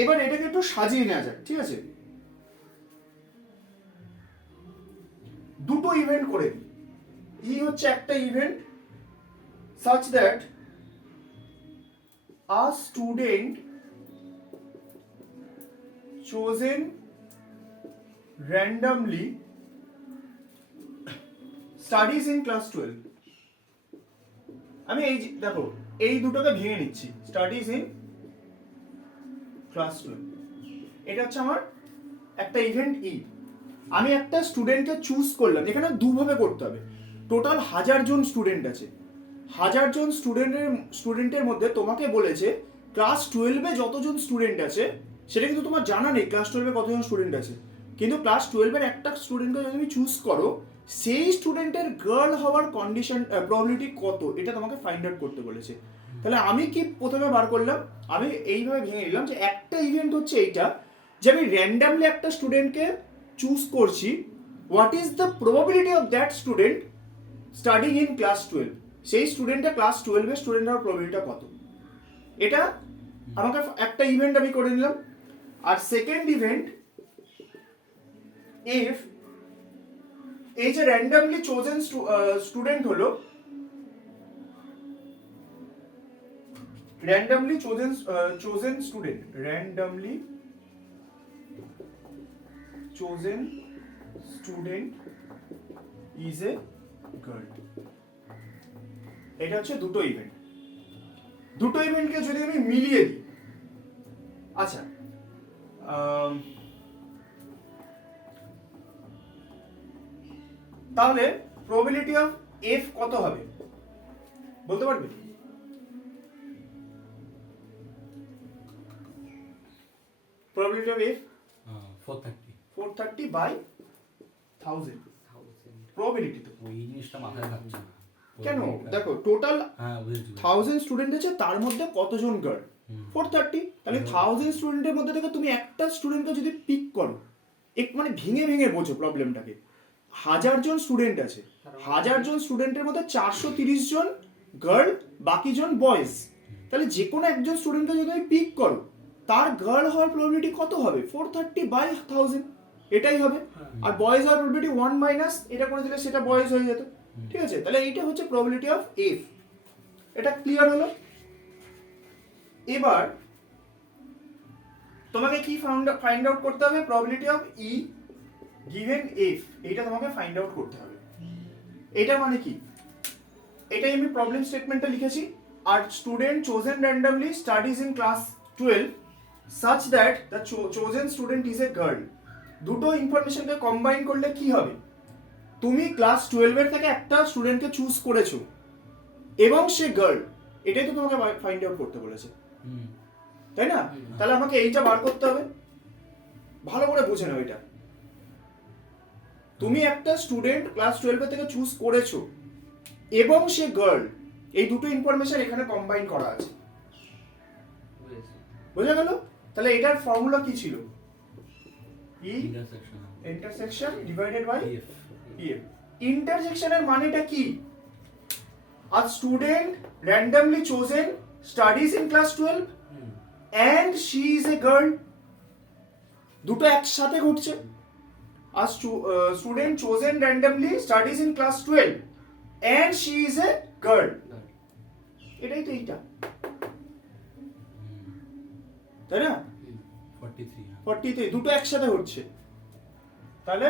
এবার এটাকে একটু সাজিয়ে নেওয়া যায়, ঠিক আছে? দুটো ইভেন্ট করে দিই। ই হচ্ছে একটা event such that a student chosen randomly studies in class 12। আমি এই দেখো এই দুটোকে ভেঙে নিচ্ছি, স্টাডিজ ইন ক্লাস 12, এটা হচ্ছে আমার একটা ইভেন্ট ই। আমি একটা স্টুডেন্টকে চুজ করলাম, এখানে দুভাবে করতে হবে। টোটাল 1000 জন স্টুডেন্ট আছে, 1000 জন স্টুডেন্টের মধ্যে তোমাকে বলেছে ক্লাস 12-এ যতজন স্টুডেন্ট আছে সেটা কিন্তু তোমার জানা নেই ক্লাস 12-এ কতজন স্টুডেন্ট আছে, কিন্তু ক্লাস 12-এর একটা স্টুডেন্টকে যদি তুমি চুজ করো সেই স্টুডেন্টের গার্ল হওয়ার কন্ডিশন প্রবাবিলিটি কত এটা তোমাকে ফাইন্ড আউট করতে বলেছে। তাহলে আমি কি প্রথমে বার করলাম, আমি এইভাবে ভেঙে নিলাম যে একটা ইভেন্ট হচ্ছে এইটা যে আমি র্যান্ডামলি একটা স্টুডেন্টকে চুজ করছি, what is the probability of that student studying in class 12, সেই স্টুডেন্টটা ক্লাস 12-এর স্টুডেন্ট হওয়ার প্রবাবিলিটিটা কত, এটা আমাকে একটা ইভেন্ট আমি করে নিলাম। আর সেকেন্ড ইভেন্ট, ইফ এই যে র্যান্ডামলি চোজেন স্টুডেন্ট হলো, randomly chosen student is a girl, এটা হচ্ছে দুটো ইভেন্টকে যদি আমি মিলিয়ে দিই, আচ্ছা তাহলে প্রবাবিলিটি অফ এফ কত হবে বলতে পারবে? Probability of F 430 by 1000 probability তো ওই জিনিসটা মাথায় থাকছে না কেন, দেখো টোটাল 1000 স্টুডেন্ট আছে তার মধ্যে কতজন গার্ল 430, তাহলে 1000 স্টুডেন্টের মধ্যে থেকে তুমি একটা স্টুডেন্টকে যদি পিক করো, এক মানে ভেঙে ভেঙে বোঝো প্রবলেমটাকে, 1000 জন স্টুডেন্ট আছে, 1000 জন স্টুডেন্টের মধ্যে 430 জন গার্ল বাকি জন বয়েজ, তাহলে যে কোনো একজন স্টুডেন্টকে যদি তুমি পিক করো তার গার্ল হওয়ার প্রবাবিলিটি কত হবে 430 বাই 1000, এটাই হবে। আর বয়েজ হওয়ার প্রবাবিলিটি 1 মাইনাস এটা করে দিলে সেটা বয়েজ হয়ে যেত, ঠিক আছে? তাহলে এইটা হচ্ছে প্রবাবিলিটি অফ এফ, এটা ক্লিয়ার হলো। এবার তোমাকে কি ফাইন্ড আউট করতে হবে, probability of E given F, এইটা তোমাকে ফাইন্ড আউট করতে হবে। এটা মানে কি, এটাই আমি প্রবলেম স্টেটমেন্টটা লিখেছি, আর student chosen randomly studies in class 12 such that the chosen student is a girl, দুটো ইনফরমেশনকে কম্বাইন করলে কি হবে, তুমি ক্লাস 12 এর থেকে একটা স্টুডেন্টকে চুজ করেছো এবং সে গার্ল, এটাই তো তোমাকে ফাইন্ড আউট করতে বলেছে, তাই না? তাহলে আমাকে এইটা বার করতে হবে, ভালো করে বুঝে নাও এটা, তুমি একটা স্টুডেন্ট ক্লাস 12 এর থেকে চুজ করেছো এবং সে গার্ল, এই দুটো ইনফরমেশন এখানে কম্বাইন করা আছে, বোঝা গেল? তাহলে এটার ফর্মুলা কি ছিল, ই ইন্টারসেকশন ডিভাইডেড বাই এফ। ইন্টারসেকশনের মানেটা কি, আ student randomly chosen studies in class 12 and she is a girl, দুটো একসাথে ঘটছে, a student chosen randomly studies in class 12 and she is a girl, এটাই তো এইটা, তাই না? 43 দুটো একসাথে হচ্ছে, তাহলে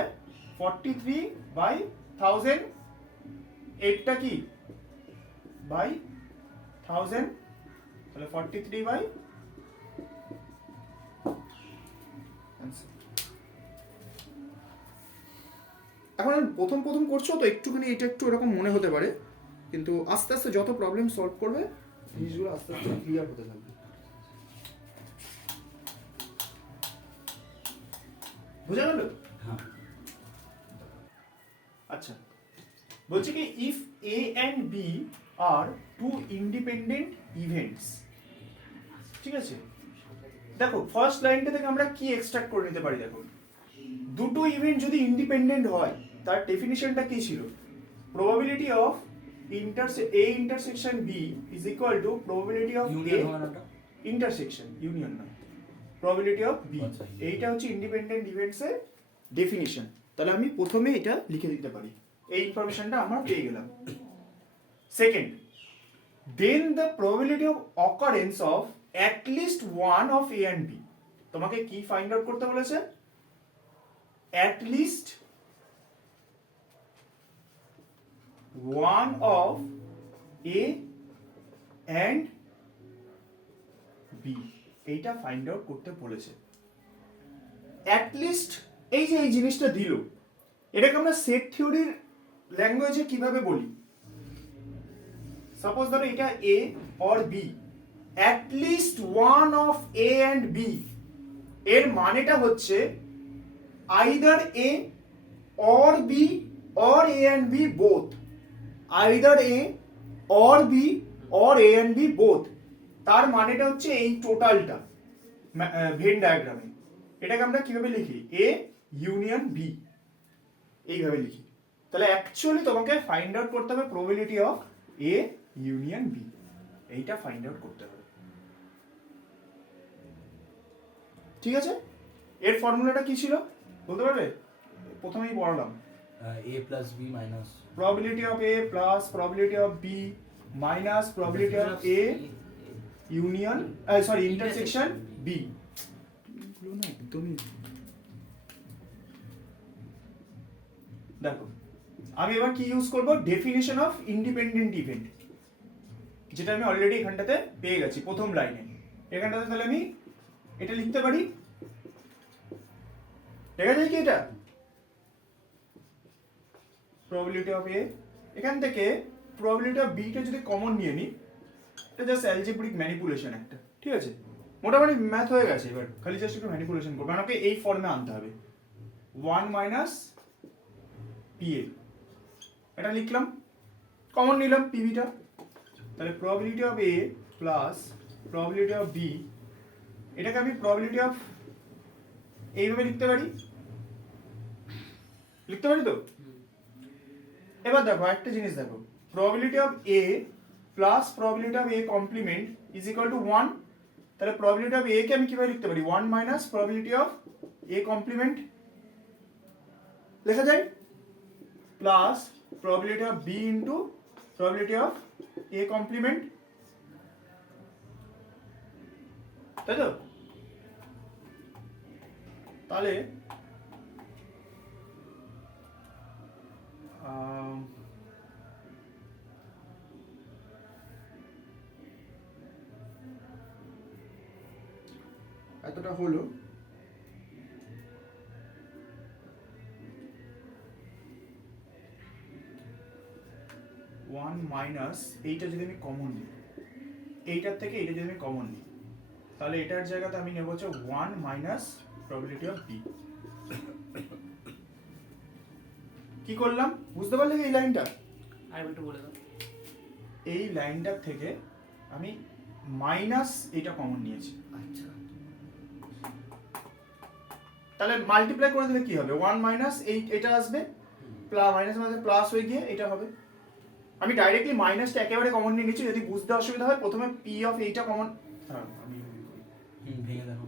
43 বাই 1000, এইটা কি বাই 1000, তাহলে 43 বাই এখন প্রথম করছো তো একটুখানি এটা একটু এরকম মনে হতে পারে, কিন্তু আস্তে আস্তে যত প্রবলেম সলভ করবে জিনিসগুলো আস্তে আস্তে ক্লিয়ার হতে থাকবে, বুঝা গেল? আচ্ছা, বলছে কি if A and B are two independent events, ঠিক আছে? দেখো ফার্স্ট লাইনটা থেকে আমরা কি এক্সট্রাক্ট করে নিতে পারি, দেখো দুটো ইভেন্ট যদি ইন্ডিপেন্ডেন্ট হয় তার ডেফিনিশনটা কি ছিল, probability of A intersection B is equal to probability of A intersection union না, প্রবাবিলিটি অফ বি, এইটা হচ্ছে ইন্ডিপেন্ডেন্ট ইভেন্টস এর ডেফিনিশন। তাহলে আমি প্রথমে এটা লিখে দিতে পারি, এই ইনফরমেশনটা আমরা পেয়ে গেলাম। Second, then the probability of occurrence of at least one of A and B, তোমাকে কি ফাইন্ড আউট করতে বলেছে, at least one of A and B, এইটা ফাইন্ড আউট করতে বলেছে। at least এই যে এই জিনিসটা দিল, এটাকে আমরা সেট থিওরির ল্যাঙ্গুয়েজে কিভাবে বলি, সাপোজ ধরো এটা A or B, at least one of A and B এর মানেটা হচ্ছে either A or B or A and B both, either A or B or A and B both, তার মানেটা হচ্ছে এই টোটালটা ভেন ডায়াগ্রামে এটাকে আমরা কিভাবে লিখি, A ইউনিয়ন B এইভাবে লিখি। তাহলে অ্যাকচুয়ালি তোমাকে ফাইন্ড আউট করতে হবে probability of A union B, এইটা ফাইন্ড আউট করতে হবে। ঠিক আছে, এর ফর্মুলাটা কি ছিল বলতে পারবে? প্রথমেই পড়ালাম a plus b minus probability of A plus probability of B minus probability of A union intersection B। দেখো আমি এবার কি ইউজ করব, ডেফিনিশন অফ ইন্ডিপেন্ডেন্ট ইভেন্ট, যেটা আমি অলরেডি এখানটাতে পেয়ে গেছি প্রথম লাইনে। এখানটাতে তাহলে আমি এটা লিখতে পারি, দেখা যায় কি এটা probability of A, এখান থেকে probability of B টা যদি কমন নিয়ে নিই, এটা জাস্ট অ্যালজেব্রিক ম্যানিপুলেশন একটা, ঠিক আছে মোটামুটি ম্যাথ হয়ে গেছে। এবার খালি জাস্ট একটু ম্যানিপুলেশন করবো, আমাকে এই ফর্মে আনতে হবে 1 মাইনাস PA, এটা লিখলাম, কমন নিলাম PB টা, তাহলে probability of A plus probability of B, এটাকে আমি probability of এইভাবে লিখতে পারি তো। এবার দেখো একটা জিনিস দেখো, probability of A plus probability of A complement is equal to 1, তাহলে probability of A কে আমি কিভাবে লিখতে পারি, 1 minus probability of A complement লেখা যায়, plus probability of B into probability of A complement, তাই তো? তাহলে এতটা হলো। 1 মাইনাস এইটা যদি আমি কমন নিই, এইটার থেকে এইটা যদি আমি কমন নিই, তাহলে এটার জায়গাতে আমি নেব হচ্ছে 1 মাইনাস প্রবাবিলিটি অফ বি। কি করলাম বুঝতে পারলে এই লাইনটা? আর একটু বলে দাও। এই লাইনটার থেকে আমি মাইনাস এটা কমন নিয়েছি, আচ্ছা তাহলে মাল্টিপ্লাই করে দিলে কি হবে, 1 মাইনাস এটা আসবে, মাইনাস মাইনাস প্লাস হয়ে গিয়ে এটা হবে। আমি ডাইরেক্টলি মাইনাসটা একেবারে কমন নিয়ে নিচ্ছি, যদি বুঝতে অসুবিধা হয় প্রথমে পি অফ এইটা কমন, আমি ভেঙে দেখো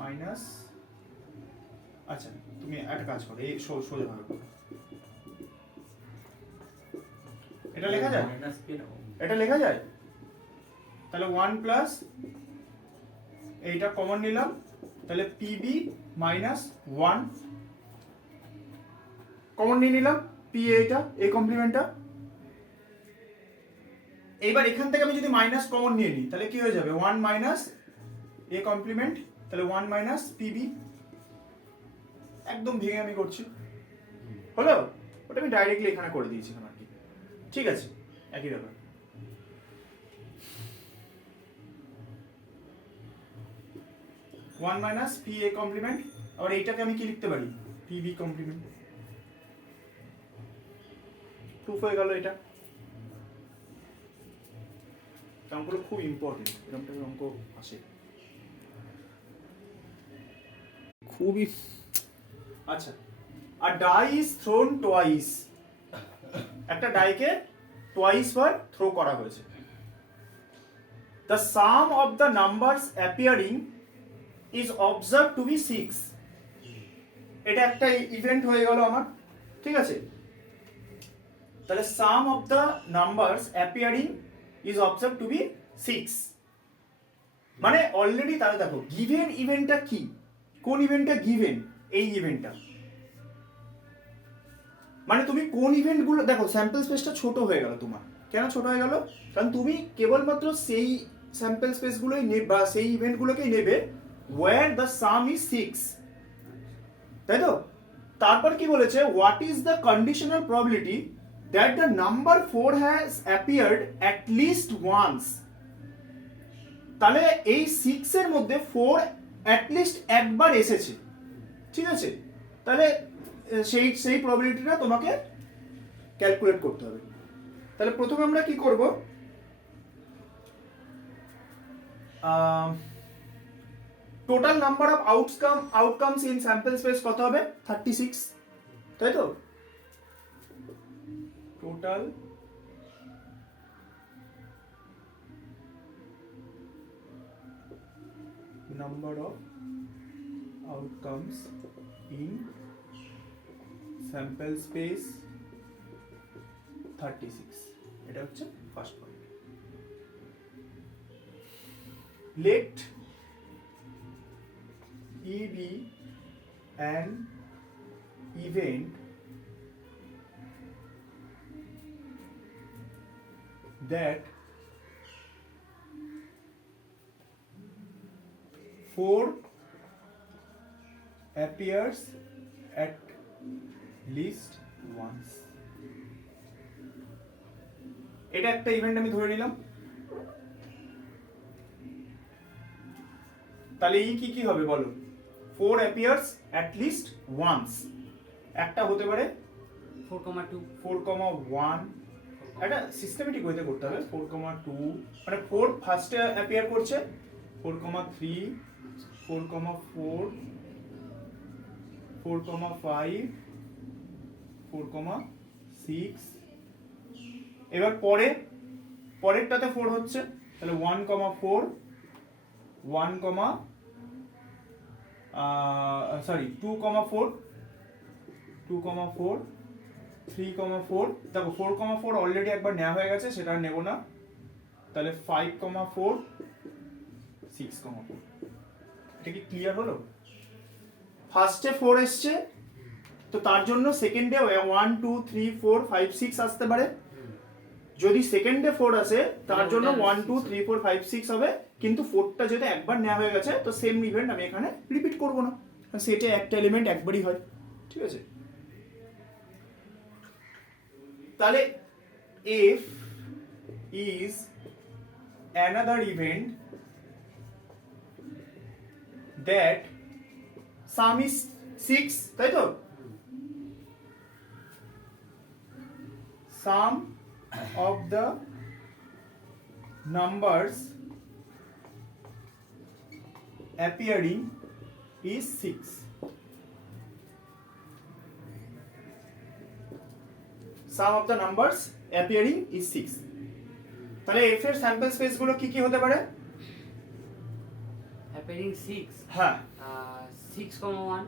মাইনাস, আচ্ছা তুমি একটা কাজ করো, এই সোজা ভাবে করো, এটা লেখা যায়, এটা লেখা যায়, তাহলে 1 প্লাস এইটা কমন নিলাম, তাহলে পিবি মাইনাস 1 কমন নিয়ে নিলাম, পি এইটা এ কমপ্লিমেন্টটা। এইবার এখান থেকে আমি যদি মাইনাস কমন নিয়ে নিই তাহলে কি হয়ে যাবে, 1 মাইনাস এ কমপ্লিমেন্ট, তাহলে 1 মাইনাস পিবি, একদম ভেঙে আমি করছি, হলো? ওটা আমি ডাইরেক্টলি এখানে করে দিয়েছিলাম আর কি, ঠিক আছে একই ব্যাপার। One minus P A complement, আবার এইটাকে আমি কি লিখতে পারি, পি বি কমপ্লিমেন্ট, প্রুফ হয়ে গেল। এটা অঙ্কগুলো খুব ইম্পর্টেন্ট, এরকম টাইপের অঙ্ক আসে খুবই। আচ্ছা, আর ডাই ইজ থ্রোন টোয়াইস, একটা ডাইকে টোয়াইস বার থ্রো করা হয়েছে। The sum of the numbers appearing is observe to be 6, এটা একটা ইভেন্ট হয়ে গেল আমার, ঠিক আছে? তাহলে sum of the numbers appearing is observe to be 6, মানে অলরেডি তাহলে দেখো গিভেন ইভেন্টটা কি, কোন ইভেন্টটা গিভেন, এই ইভেন্টটা, মানে তুমি কোন ইভেন্টগুলো দেখো, স্যাম্পল স্পেসটা ছোট হয়ে গেল তোমার, কেন ছোট হয়ে গেল, কারণ তুমি কেবলমাত্র সেই স্যাম্পল স্পেসগুলোই নেবে বা সেই ইভেন্টগুলোকেই নেবে where the sum is 6, তাই তো? তারপর কি বলেছে, what is the conditional probability that the number 4 has appeared at least once. তাহলে এই 6 এর মধ্যে 4 at least একবার এসেছে, ঠিক আছে? তাহলে সেই প্রবাবিলিটিটা তোমাকে ক্যালকুলেট করতে হবে। তাহলে প্রথমে আমরা কি করব, total number of outcomes in sample space কত হবে? 36, তাই তো? Total number of outcomes in sample space 36, এটা হচ্ছে first point. let E be an event that 4 appears at least once. এটা একটা ইভেন্ট আমি ধরে নিলাম। তাহলে ই কি হবে বলো? 4 appears at least once, একটা হতে পারে 4,2 4,1, এটা সিস্টেমেটিক ওয়েতে করতে হবে। 4,2 মানে 4 ফার্স্টে অ্যাপিয়ার করছে, 4,3 4,4 4,5 4,6, এবার পরেরটাতে 4 হচ্ছে, তাহলে 1,4 2,4 2,4 3,4, দেখো 4,4 অলরেডি একবার নেওয়া হয়ে গেছে, সেটা নেব না। তাহলে 5,4 6,4। এটা কি ক্লিয়ার হলো? ফার্স্টে 4 এসছে, তো তার জন্য সেকেন্ডে 1 2 3 4 5 6 আসতে পারে। যদি সেকেন্ডে 4 আসে তার জন্য 1 2 3 4 5 6 হবে, কিন্তু 4টা যদি একবার নেওয়া হয়ে গেছে তো সেম ইভেন্ট আমি এখানে রিপিট করব না, সেটা একটা এলিমেন্ট একবারই হয়, ঠিক আছে? তাহলে if is another event that sum is 6, তাই তো? Sum of the numbers appearing is 6. Sum of the numbers appearing is 6. তাহলে f এর স্যাম্পল স্পেস গুলো কি হতে পারে? appearing 6 হ্যাঁ 6,1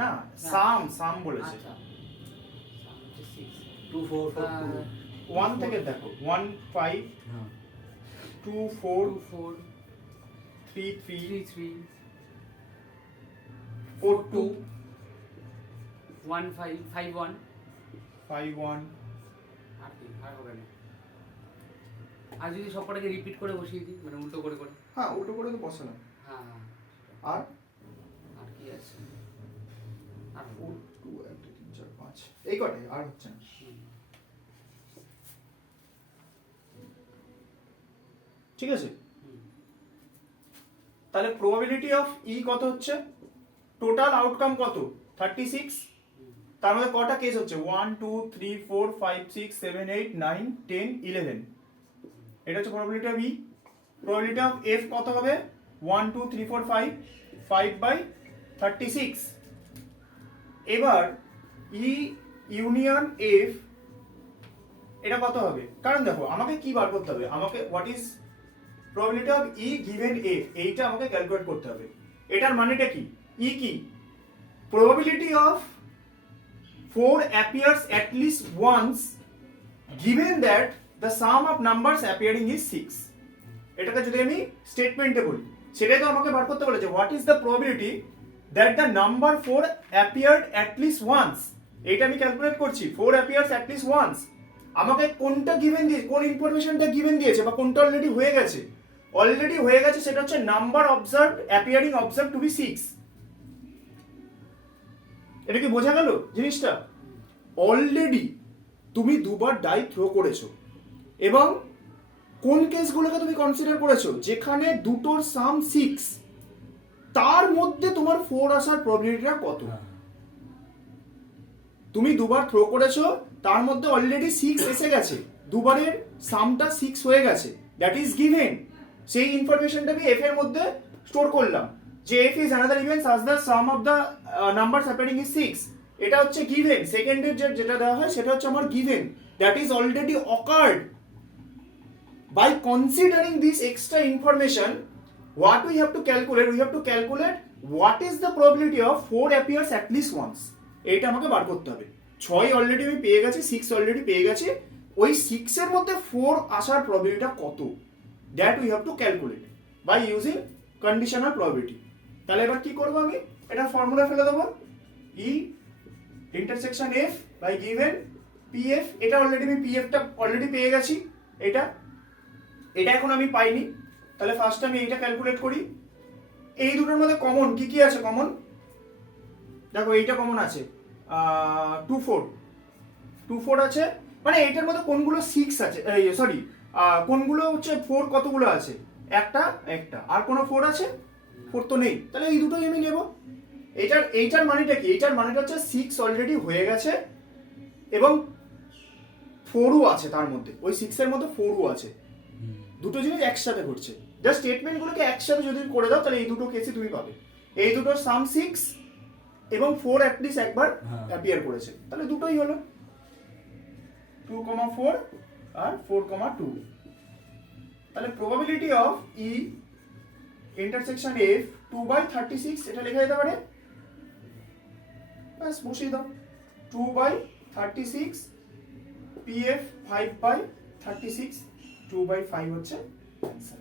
না, সাম বলেছে। আচ্ছা সাম হচ্ছে 6 2 4 4 2 1 থেকে দেখো 1 5 হ্যাঁ 2 4 4 3 3 3 4 2 1 5 5 1 5 1। আর কি আর হবে না। আর যদি সবকটাকে রিপিট করে বসিয়ে দিই, মানে উল্টো করে হ্যাঁ উল্টো করে তো বসানো। হ্যাঁ আর আর কি আছে? আর 4 2 1 2 3 4 5 এই কটাই, আর হচ্ছে না। ঠিক আছে? তাহলে প্রবাবিলিটি অফ ই কত হচ্ছে? টোটাল আউটকাম কত? 36। তার মধ্যে কটা কেস হচ্ছে? 1 2 3 4 5 6 7 8 9 10 11। এটা হচ্ছে probability of E. Probability of F কত হবে? 1 2 3 4 5 5/36। এবার ই ইউনিয়ন এফ এটা কত হবে? কারণ দেখো আমাকে কি বার করতে হবে, আমাকে what is probability of E given F, এইটা আমাকে ক্যালকুলেট করতে হবে। এটার মানেটা কি? ই কি? Probability of 4 appears at least once given that the sum of numbers appearing is 6. এটাকে যদি আমি স্টেটমেন্টে বলি, সেটাই তো আমাকে বার করতে বলেছে। What is the probability that the number 4 appeared at least once? এটা আমি ক্যালকুলেট করছি। 4 appears at least once, আমাকে কোনটা গিভেন দিয়েছে, কোন ইনফরমেশনটা গিভেন দিয়েছে, বা কোনটা অলরেডি হয়ে গেছে? অলরেডি হয়ে গেছে, সেটা হচ্ছে number observed appearing observed to be 6। এটা কি বোঝা গেল জিনিসটা? অলরেডি তুমি দুবার ডাই থ্রো করেছো এবং কোন কেসগুলোকে তুমি কনসিডার করেছো যেখানে দুটোর সাম 6, তার মধ্যে তোমার 4 আসার প্রবাবিলিটিটা কত? তুমি দুবার থ্রো করেছো, তার মধ্যে অলরেডি 6 এসে গেছে, দুবারের সামটা 6 হয়ে গেছে, দ্যাট ইজ গিভেন। সেই ইনফরমেশনটা আমি এফ এর মধ্যে স্টোর করলাম যে F is another event as the sum of the numbers appearing is 6, এটা হচ্ছে গিভেন। সেকেন্ডের যেটা দেওয়া হয় সেটা হচ্ছে আমার given, that is already occurred. By considering this extra information, what we have to calculate? We have to calculate what is the probability of 4 appears at least once. এইটা আমাকে বার করতে হবে। 6 অলরেডি আমি পেয়ে গেছি, 6 অলরেডি পেয়ে গেছি, ওই 6 এর মধ্যে 4 আসার প্রবাবিলিটিটা কত? That we have to calculate by using conditional probability. তাহলে এবার কি করব, আমি এটা ফর্মুলা ফেলে দেবো, E intersection F by given PF. এটা অলরেডি আমি পিএফটা অলরেডি পেয়ে গেছি, এটা এখন আমি পাইনি। তাহলে ফার্স্ট আমি এইটা ক্যালকুলেট করি। এই দুটোর মধ্যে কমন কি কি আছে? কমন দেখো, এইটা কমন আছে 24 আছে, মানে এইটার মধ্যে কোনগুলো 6 আছে, সরি কোনগুলো হচ্ছে 4, কতগুলো আছে? একটা, আর কোনো 4 আছে? 4 তো নেই, তাহলে এই দুটোই আমি নেব। এইটার মানেটা কি? এইটার মানেটা হচ্ছে 6 অলরেডি হয়ে গেছে এবং 4ও আছে তার মধ্যে, ওই 6 এর মধ্যে 4ও আছে। দুটো জিনিস একসাথে ঘটছে, জাস্ট স্টেটমেন্টগুলোকে একসাথে যদি করে দাও তাহলে এই দুটো কেসই তুমি পাবে। এই দুটোর সাম 6 এবং 4 অ্যাটলিস্ট একবার অ্যাপিয়ার করেছে, তাহলে দুটোই হলো 2,4 আর 4,2। তাহলে probability of E intersection F 2/36, এটা লেখা যেতে পারে, ব্যাস বসিয়ে দাও, 2/36 পিএফ 5/36, 2/5 হচ্ছে অ্যান্সার।